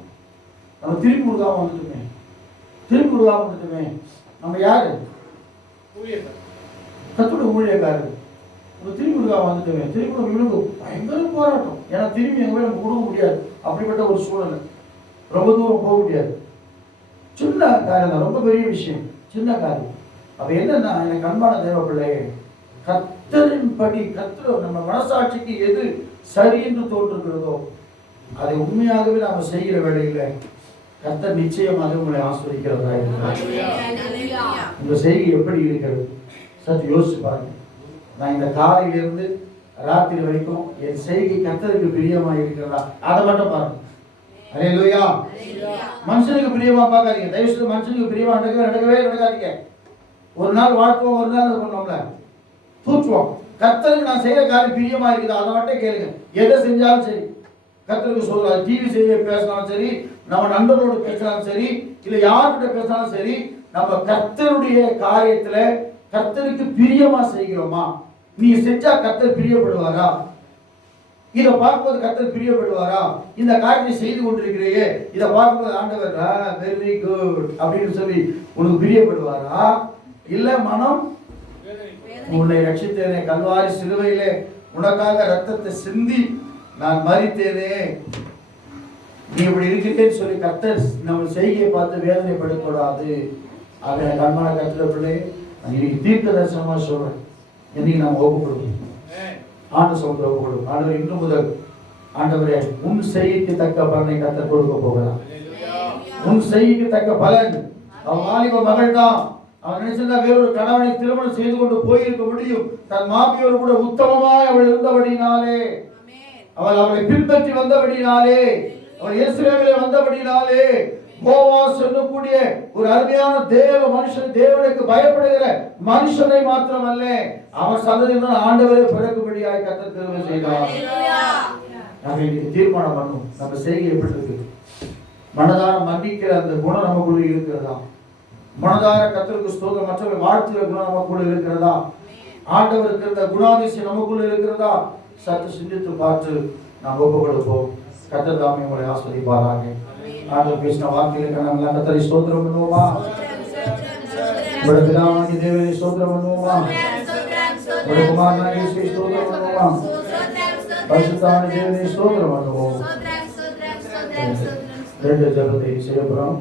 நம்ம திருப்பி கொடுக்காம வந்துட்டுமே, திருப்பி கொடுக்காம வந்துட்டுமே. நம்ம யாரு? கத்தோட ஊழியக்காரர். நம்ம திருப்பி கொடுக்காம வந்துட்டுமே, திருப்பி கொடுக்க பயங்கர போராட்டம். ஏன்னா திரும்பி எங்க போய் நம்ம கொடுக்க முடியாது, அப்படிப்பட்ட ஒரு சூழ்நிலை. ரொம்ப தூரம் போக முடியாது. சின்ன காரியம் தான், ரொம்ப பெரிய விஷயம், சின்ன காரியம். அப்ப என்னன்னா, எனக்கு அன்பான தேவ பிள்ளையே, கர்த்தரின் படி, கர்த்தர் நம்ம மனசாட்சிக்கு எது சரி என்று தோன்றுகிறதோ அதை உண்மையாகவே நாம செய்கிற வேளையில கர்த்தர் நிச்சயமாக உங்களை ஆஸ்வதிக்கிறதா இருக்கிறார். உங்க செய்கை எப்படி இருக்கிறது சற்று யோசிச்சு பாருங்க. நான் இந்த காலையிலிருந்து ராத்திரி வரைக்கும் என் செய்கை கர்த்தருக்கு பிரியமா இருக்கிறதா, அதை மட்டும் பாருங்க. அல்லேலூயா. மனுஷனுக்கு பிரியமா பார்க்காதீங்க, தயவு செய்து மனுஷனுக்கு பிரியமா நடக்கவே நடக்காதீங்க. ஒரு நாள் வாழ்த்துவோம், ஒரு நாள் பண்ணோம்ல தூற்றுவோம். கர்த்தருக்கு நான் செய்யற காரியம் பிரியமா இருக்குது, அதை மட்டும் கேளுங்க. எதை செஞ்சாலும் சரி கர்த்தருக்கு சொல்றாரு. டிவி செய்ய பேசினாலும் சரி, நம்ம நண்பர்களோடு பேசினாலும் சரி, இல்ல யார்கிட்ட பேசினாலும் சரி, நம்ம கர்த்தருடைய காரியத்துல கர்த்தருக்கு பிரியமா செய்கிறோமா? நீ செஞ்சா கர்த்தர் பிரியப்படுவாரா? இதை பார்க்கும்போது கர்த்தர் பிரியப்படுவாரா? இந்த காரியத்தை செய்து கொண்டிருக்கிறேயே, இதை பார்க்கும்போது ஆண்டவர் வெரி குட் அப்படின்னு சொல்லி உனக்கு பிரியப்படுவாரா? இல்ல மனம் உன்னை ரட்சித்தேனே, கல்வாரி சிலுவையிலே உனக்காக ரத்தத்தை சிந்தி நான் மரித்தேனே, நீ இப்படி இருக்கிறேன்னு சொல்லி கர்த்தர் நம்ம செய்கையை பார்த்து வேதனைப்படக்கூடாது. ஆக கண்மான கர்த்தர் பிள்ளை, இன்னைக்கு தீர்க்க தரிசனமா சொல்றேன், இன்னைக்கு நாம் ஒப்பு கொடுக்கணும். ஆண்டு சொல்ற ஒப்பு கொடுக்கும். ஆண்டவர் இன்று முதல் ஆண்டவரே உன் செய்கைக்கு தக்க பலனை கர்த்தர் கொடுக்க போகலாம். உன் செய்கைக்கு தக்க பலன். அவன் வாலிப மகள் தான், அவன் நினைச்சிருந்தா வேறொரு கணவனை திருமணம் செய்து கொண்டு போயிருக்க முடியும். தன் மாமியோடு கூட உத்தமமாய் அவள் இருந்தபடினாலே, அவளை பின்பற்றி வந்தபடினாலே, அவள் எருசலேமிலே வந்தபடினாலே, போவாஸ் சொல்லக்கூடிய ஒரு அருமையான தேவ மனுஷன், தேவனுக்கு பயப்படுகிற மனுஷனை மாத்திரமல்ல, அவன் சந்ததியினர் ஆண்டவரே பிறக்கும்படியாய் கர்த்தர் கிருபை செய்தார். நாம இன்னைக்கு தீர்மானம் பண்ணும், நம்ம செய்கை எப்படி இருக்கு? மனதார மன்னிக்கிற அந்த குணம் நமக்குள்ள இருக்கிறதா? மனதார கர்த்தருக்கு ஸ்தோத்திரம் மற்றவர்களை வாழ்த்துகிற குணம் நமக்குள்ள இருக்கிறதா? ஆண்டவருக்கு இருந்த குணாதிசயம் நமக்குள்ள இருக்கிறதா? சற்று சிந்தித்து பார்த்து நாம் ஒப்பு கொடுப்போம். கர்த்தர் தாமே உங்களை ஆஸ்வதிப்பாராக. ஆண்டவர் பேசின வார்த்தைகளுக்கு நாம் கர்த்தரை ஸ்தோத்திரம் பண்ணுவோமா? உங்களுடைய பிதாவாகிய தேவனை ஸ்தோத்திரம் பண்ணுவோமா? உங்களுடைய குமாரனாகிய இயேசுவை ஸ்தோத்திரம் பண்ணுவோமா? பரிசுத்தமான தேவனை ஸ்தோத்திரம் பண்ணுவோம். ரெண்டு ஜெபத்தை செய்ய போறோம்.